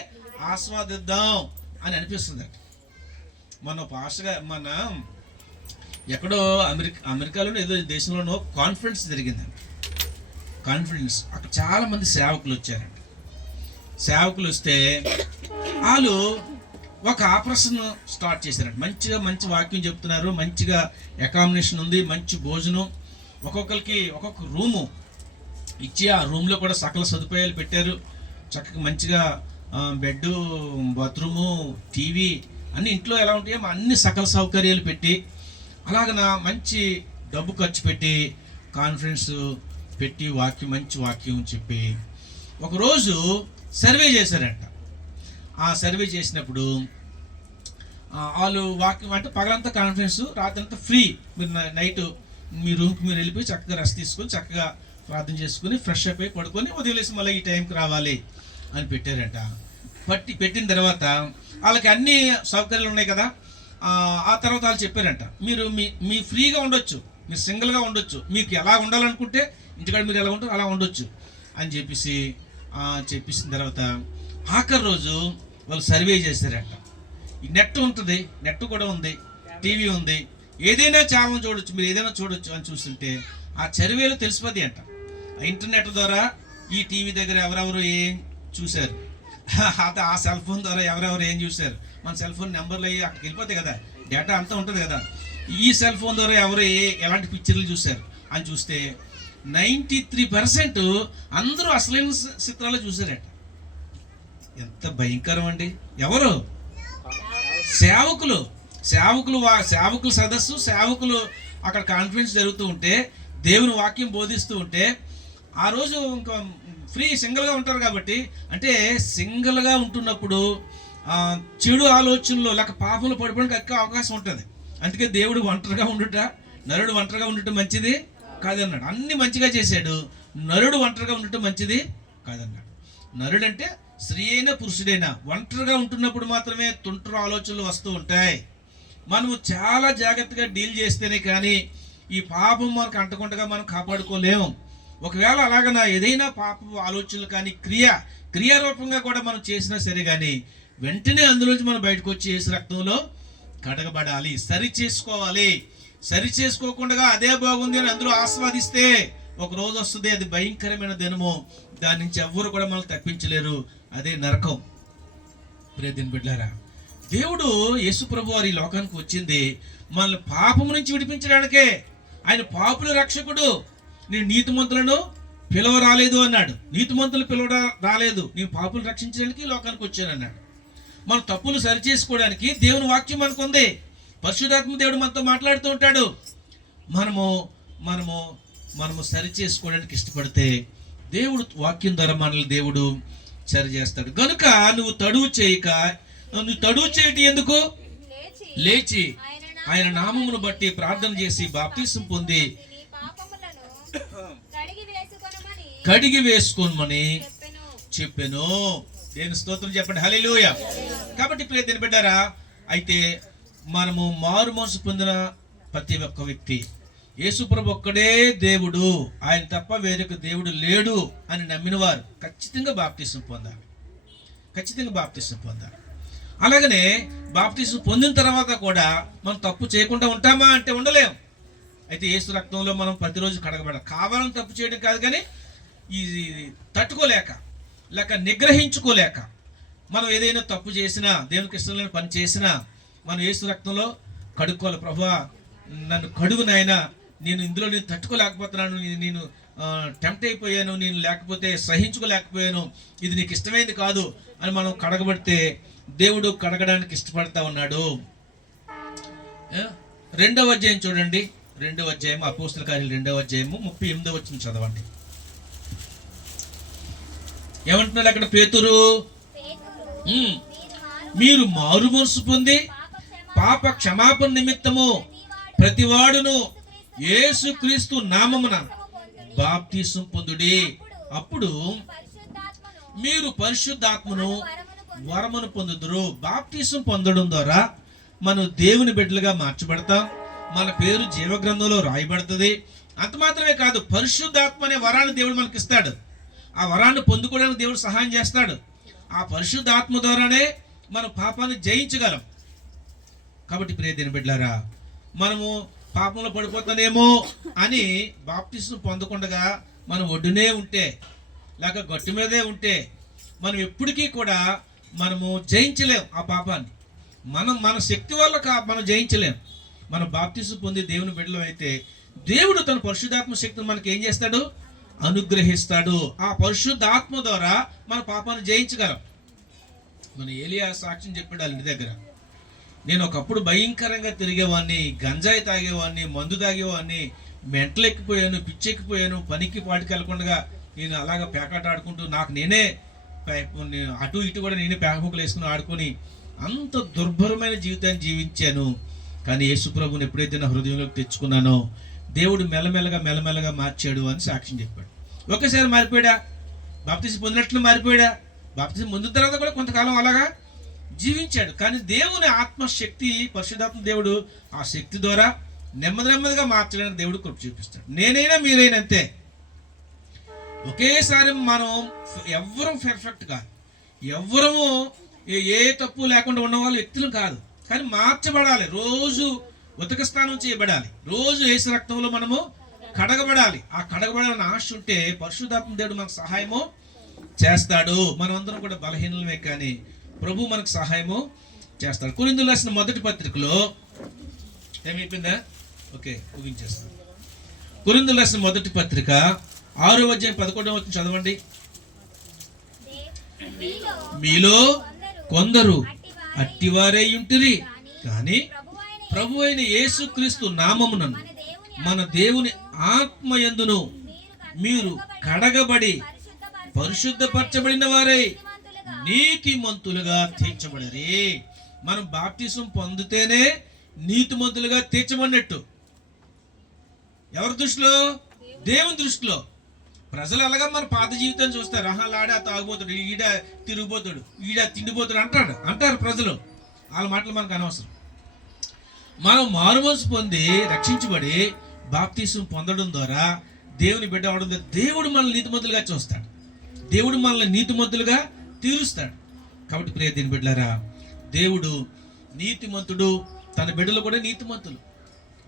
ఆస్వాదిద్దాం అని అనిపిస్తుంది. మన ఎక్కడో అమెరికాలోనో ఏదో దేశంలోనో కాన్ఫరెన్స్ జరిగిందండి. కాన్ఫరెన్స్ అక్కడ చాలా మంది సేవకులు వచ్చారండి. సేవకులు వస్తే వాళ్ళు ఒక ఆపరేషన్ స్టార్ట్ చేశారండి. మంచి వాక్యం చెప్తున్నారు, మంచిగా అకామిడేషన్ ఉంది, మంచి భోజనం, ఒక్కొక్కరికి ఒక్కొక్క రూము ఇచ్చి ఆ రూమ్లో కూడా సకల సదుపాయాలు పెట్టారు. చక్కగా మంచిగా బెడ్, బాత్రూము, టీవీ అన్ని ఇంట్లో ఎలా ఉంటాయో అన్ని సకల సౌకర్యాలు పెట్టి అలాగన మంచి డబ్బు ఖర్చు పెట్టి కాన్ఫరెన్స్ పెట్టి మంచి వాక్యం చెప్పి ఒకరోజు సర్వే చేశారంట. ఆ సర్వే చేసినప్పుడు వాళ్ళు వాక్యం అంటే పగలంతా కాన్ఫరెన్స్, రాత్రి అంతా ఫ్రీ. మీరు నైట్ మీ రూమ్కి మీరు వెళ్ళిపోయి చక్కగా రెస్ట్ తీసుకొని చక్కగా ప్రార్థన చేసుకుని ఫ్రెష్ అప్ అయి పడుకొని వదిలేసి మళ్ళీ ఈ టైంకి రావాలి అని పెట్టారంట. పెట్టిన తర్వాత వాళ్ళకి అన్ని సౌకర్యాలు ఉన్నాయి కదా. ఆ తర్వాత వాళ్ళు చెప్పారంట, మీరు మీ ఫ్రీగా ఉండొచ్చు, మీరు సింగిల్గా ఉండొచ్చు, మీకు ఎలా ఉండాలనుకుంటే ఇంటికాడ మీరు ఎలా ఉంటారో అలా ఉండొచ్చు అని చెప్పేసిన తర్వాత ఆఖరి రోజు వాళ్ళు సర్వే చేశారంట. ఈ నెట్ ఉంటుంది, నెట్ కూడా ఉంది, టీవీ ఉంది, ఏదైనా ఛానల్ చూడొచ్చు, మీరు ఏదైనా చూడొచ్చు అని చూస్తుంటే ఆ సర్వేలో తెలిసిపోద్ది అంట. ఆ ఇంటర్నెట్ ద్వారా ఈ టీవీ దగ్గర ఎవరెవరు ఏం చూశారు, ఆ సెల్ ఫోన్ ద్వారా ఎవరెవరు ఏం చూశారు, మన సెల్ ఫోన్ నెంబర్లు అయ్యి అక్కడికి వెళ్ళిపోతాయి కదా, డేటా అంతా ఉంటుంది కదా. ఈ సెల్ ఫోన్ ద్వారా ఎవరు ఎలాంటి పిక్చర్లు చూశారు అని చూస్తే 93% అందరూ అసలైన చిత్రాలు చూశారట. ఎంత భయంకరం అండి! ఎవరు? సేవకులు సదస్సు, సేవకులు అక్కడ కాన్ఫరెన్స్ జరుగుతూ ఉంటే, దేవుని వాక్యం బోధిస్తూ ఉంటే, ఆ రోజు ఇంకా ఫ్రీ సింగిల్గా ఉంటారు కాబట్టి, అంటే సింగిల్గా ఉంటున్నప్పుడు చెడు ఆలోచనలు లేక పాపంలో పడిపోవడానికి ఎక్కువ అవకాశం ఉంటుంది. అందుకే దేవుడు నరుడు ఒంటరిగా ఉండటం మంచిది కాదన్నాడు. అన్ని మంచిగా చేశాడు, నరుడు ఒంటరిగా ఉండటం మంచిది కాదన్నాడు. నరుడు అంటే స్త్రీ అయినా పురుషుడైనా ఒంటరిగా ఉంటున్నప్పుడు మాత్రమే తుంటరు ఆలోచనలు వస్తూ ఉంటాయి. మనము చాలా జాగ్రత్తగా డీల్ చేస్తేనే కానీ ఈ పాపం మనకు అంటకుండా మనం కాపాడుకోలేము. ఒకవేళ అలాగనా ఏదైనా పాప ఆలోచనలు కానీ క్రియారూపంగా కూడా మనం చేసినా సరే కానీ వెంటనే అందులోంచి మనం బయటకు వచ్చి యేసు రక్తంలో కడగబడాలి, సరి చేసుకోకుండా అదే బాగుంది అని అందులో ఆస్వాదిస్తే ఒక రోజు వస్తుంది, అది భయంకరమైన దినము, దాని నుంచి ఎవ్వరు కూడా మనం తప్పించలేరు, అదే నరకం. ప్రియమైన బిడ్డలారా, దేవుడు యేసు ప్రభు వారి లోకానికి వచ్చింది మనల్ని పాపము నుంచి విడిపించడానికే. ఆయన పాపుల రక్షకుడు. నేను నీతిమంతులను పిలవ రాలేదు అన్నాడు. నీతిమంతులు పిలవ రాలేదు, నేను పాపులు రక్షించడానికి లోకానికి వచ్చాను అన్నాడు. మన తప్పులు సరిచేసుకోవడానికి దేవుని వాక్యం మనకు ఉంది. పరిశుద్ధాత్మ దేవుడు మనతో మాట్లాడుతూ ఉంటాడు. మనము సరి చేసుకోవడానికి ఇష్టపడితే దేవుడు వాక్యం ద్వారా మనల్ని దేవుడు సరి చేస్తాడు. కనుక నువ్వు తడువు చేయటి ఎందుకు? లేచి ఆయన నామమును బట్టి ప్రార్థన చేసి బాప్తిసం పొంది కడిగి వేసుకోమని చెప్పాను. నేను స్తోత్రం చెప్పండి, హల్లెలూయా. కాబట్టి ప్రియమైన బిడ్డారా, అయితే మనము మారు మనసు పొందిన ప్రతి ఒక్క వ్యక్తి యేసుప్రభు ఒక్కడే దేవుడు, ఆయన తప్ప వేరొక దేవుడు లేడు అని నమ్మిన వారు ఖచ్చితంగా బాప్తిసం పొందాలి. ఖచ్చితంగా బాప్తిసం పొందాలి. అలాగనే బాప్తిసం పొందిన తర్వాత కూడా మనం తప్పు చేయకుండా ఉంటామా అంటే ఉండలేం. అయితే యేసు రక్తంలో మనం ప్రతిరోజు కడగబడాలి. కావాలని తప్పు చేయడం కాదు, కానీ ఈ తట్టుకోలేక లేక నిగ్రహించుకోలేక మనం ఏదైనా తప్పు చేసినా, దేవునికి ఇష్టం లేని పని చేసినా మనం యేసు రక్తంలో కడుక్కోవాలి. ప్రభువా నన్ను కడుగు నాయనా, నేను ఇందులో నేను తట్టుకోలేకపోతున్నాను, నేను టెంప్ట్ అయిపోయాను, నేను లేకపోతే సహించుకోలేకపోయాను, ఇది నీకు ఇష్టమైంది కాదు అని మనం కడగబడితే దేవుడు కడగడానికి ఇష్టపడతా ఉన్నాడు. 2వ అధ్యాయం చూడండి, 2వ అధ్యాయం అపోస్తల కార్యాలు 2వ అధ్యాయము 38వ వచనం చదవండి. ఏమంటున్నాడు అక్కడ పేతురు? మీరు మారు మనసు పొంది పాప క్షమాపణ నిమిత్తము ప్రతివాడును యేసుక్రీస్తు నామమున బాప్తిసం పొందుడి, అప్పుడు మీరు పరిశుద్ధాత్మను వరమును పొందుదురు. బాప్తిసం పొందడం ద్వారా మనం దేవుని బిడ్డలుగా మార్చబడతాం. మన పేరు జీవగ్రంథంలో రాయబడుతుంది. అంత మాత్రమే కాదు, పరిశుద్ధాత్మ అనే వరాన్ని దేవుడు మనకి ఇస్తాడు. ఆ వరాన్ని పొందుకోవడానికి దేవుడు సహాయం చేస్తాడు. ఆ పరిశుద్ధాత్మ ద్వారానే మనం పాపాన్ని జయించగలం. కాబట్టి ప్రియ దేవుని బిడ్డలారా, మనము పాపంలో పడిపోతానేమో అని బాప్తిసం పొందకుండా మనం ఒడ్డునే ఉంటే లేక గట్టు మీదే ఉంటే మనం ఎప్పటికీ కూడా మనము జయించలేం ఆ పాపాన్ని. మన శక్తి వల్ల మనం జయించలేం. మనం బాప్తిసం పొంది దేవుని బిడ్డలం అయితే దేవుడు తన పరిశుద్ధాత్మ శక్తిని మనకి ఏం చేస్తాడు? అనుగ్రహిస్తాడు. ఆ పరిశుద్ధాత్మ ద్వారా మన పాపాన్ని జయించగలం. మన ఏలియా సాక్ష్యం చెప్పాడు వాళ్ళ ఇంటి దగ్గర. నేను ఒకప్పుడు భయంకరంగా తిరిగేవాడిని, గంజాయి తాగేవాడిని, మందు తాగేవాడిని, మెంటలెక్కిపోయాను, పిచ్చెక్కిపోయాను, పనికి పాటికి వెళ్ళకుండా నేను అలాగ పేకాట ఆడుకుంటూ నాకు నేనే అటు ఇటు కూడా నేనే పేకముక్కలు వేసుకుని ఆడుకొని అంత దుర్భరమైన జీవితాన్ని జీవించాను. కానీ యేసుప్రభుని ఎప్పుడైతే నా హృదయంలోకి తెచ్చుకున్నానో దేవుడు మెల్లమెల్లగా మార్చాడు అని సాక్ష్యం చెప్పాడు. ఒక్కసారి మారిపోయాడా? బాప్తిసం పొందినట్లు మారిపోయాడా? బాప్తిసం పొందిన తర్వాత కూడా కొంతకాలం అలాగా జీవించాడు. కానీ దేవుని ఆత్మశక్తి, పరిశుద్ధాత్మ దేవుడు ఆ శక్తి ద్వారా నెమ్మదిగా మార్చడానికి దేవుడు కృప చూపిస్తాడు. నేనైనా మీరైనా అంతే. ఒకేసారి మనం ఎవ్వరం పర్ఫెక్ట్ కాదు, ఎవ్వరము ఏ తప్పు లేకుండా ఉన్న వాళ్ళు వ్యక్తులు కాదు. కానీ మార్చబడాలి, రోజు ఉతక స్నానం చేయబడాలి, రోజు యేసు రక్తంలో మనము కడగబడాలి. ఆ కడగబడాలని ఆశ ఉంటే పరిశుద్ధాత్మ దేవుడు మనకు సహాయము చేస్తాడు. మనమందరం కూడా బలహీనమే, కానీ ప్రభు మనకు సహాయము చేస్తాడు. కొరింథీయులకు రాసిన మొదటి పత్రికలో ఏమైపోయిందా? ఓకే, ముగించేస్తాం. కొరింథీయులకు రాసిన మొదటి పత్రిక 6వ అధ్యాయం 11వ వచనం చదవండి. మీలో కొందరు అట్టివారే ఉంటిరి, కానీ ప్రభు అయిన యేసుక్రీస్తు నామమునను మన దేవుని ఆత్మయందును మీరు కడగబడి పరిశుద్ధపరచబడిన వారై నీతిమంతులుగా తీర్చబడరే. మనం బాప్తిసం పొందితేనే నీతిమంతులుగా తీర్చబడినట్టు. ఎవరి దృష్టిలో? దేవుని దృష్టిలో. ప్రజలు ఎలాగా మన పాత జీవితాన్ని చూస్తారు. ఆడ తాగుబోతాడు, ఈడ తిరిగిపోతాడు, ఈడ తిండిపోతాడు అంటారు ప్రజలు. వాళ్ళ మాటలు మనకు అనవసరం. మనం మారుమనసు పొంది రక్షించబడి బాప్తిసం పొందడం ద్వారా దేవుని బిడ్డ అవడం ద్వారా దేవుడు మనల్ని నీతిమంతులుగా చూస్తాడు. దేవుడు మనల్ని నీతిమంతులుగా తీరుస్తాడు. కాబట్టి ప్రియ దేవుని బిడ్డలారా, దేవుడు నీతిమంతుడు, తన బిడ్డలు కూడా నీతిమంతులు.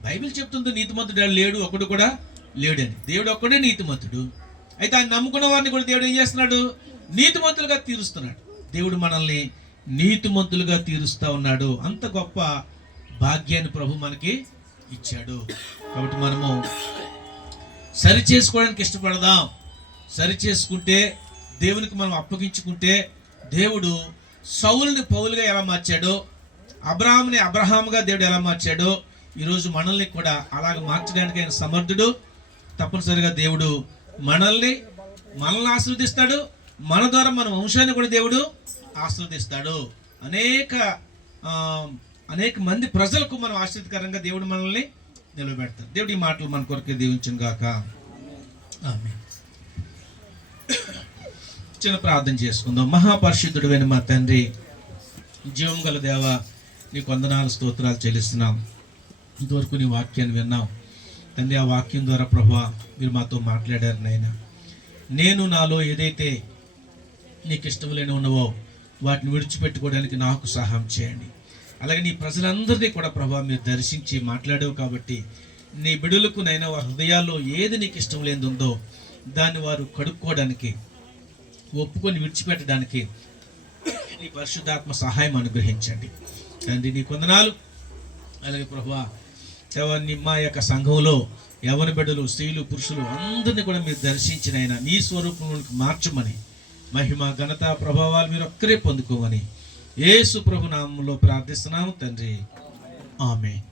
బైబిల్ చెప్తుంది నీతిమంతుడు లేడు, ఒకడు కూడా లేడని. దేవుడు ఒక్కడే నీతిమంతుడు. అయితే ఆయన నమ్ముకున్న వారిని కూడా దేవుడు ఏం చేస్తున్నాడు? నీతిమంతులుగా తీరుస్తున్నాడు. దేవుడు మనల్ని నీతిమంతులుగా తీరుస్తా ఉన్నాడు. అంత గొప్ప భాగ్యాన్ని ప్రభు మనకి ఇచ్చాడు. కాబట్టి మనము సరి చేసుకోవడానికి ఇష్టపడదాం. సరి చేసుకుంటే, దేవునికి మనం అప్పగించుకుంటే, దేవుడు సౌలుని పౌలుగా ఎలా మార్చాడో, అబ్రహాముని అబ్రహాముగా దేవుడు ఎలా మార్చాడో, ఈరోజు మనల్ని కూడా అలాగ మార్చడానికి ఆయన సమర్థుడు. తప్పనిసరిగా దేవుడు మనల్ని ఆశీర్వదిస్తాడు. మన ద్వారా మన వంశాన్ని కూడా దేవుడు ఆశీర్వదిస్తాడు. అనేక మంది ప్రజలకు మనం ఆశీర్వదకరంగా దేవుడు మనల్ని నిలబెడతాడు. దేవుడి ఈ మాటలు మన కొరకే దీవించును గాక. ఆమేన్. చిన్న ప్రార్థన చేసుకుందాం. మహాపరిశుద్ధుడైన మా తండ్రి, జీవం గల దేవా, నీకు వందనాలు స్తోత్రాలు చెల్లిస్తున్నాం. ఇంతవరకు నీ వాక్యాన్ని విన్నాం. తండ్రి, ఆ వాక్యం ద్వారా ప్రభువా మీరు మాతో మాట్లాడారు నాయన. నేను నాలో ఏదైతే నీకు ఇష్టం లేని ఉన్నవో వాటిని విడిచిపెట్టుకోవడానికి నాకు సహాయం చేయండి. అలాగే నీ ప్రజలందరినీ కూడా ప్రభా మీరు దర్శించి మాట్లాడావు కాబట్టి నీ బిడులకు నైనా వారి హృదయాల్లో ఏది నీకు ఇష్టం లేనిది ఉందో దాన్ని వారు కడుక్కోవడానికి, ఒప్పుకొని విడిచిపెట్టడానికి నీ పరిశుద్ధాత్మ సహాయం అనుగ్రహించండి తండ్రి. నీ వందనాలు. అలాగే ప్రభువా ఎవరిని మా యొక్క సంఘంలో యవన బిడ్డలు, స్త్రీలు, పురుషులు అందరినీ కూడా మీరు దర్శించినైనా నీ స్వరూపంలోకి మార్చమని, మహిమ ఘనత ప్రభావాలు మీరు ఒక్కరే పొందుకోమని యేసు ప్రభు నామములో ప్రార్థిస్తున్నాము తండ్రి. ఆమేన్.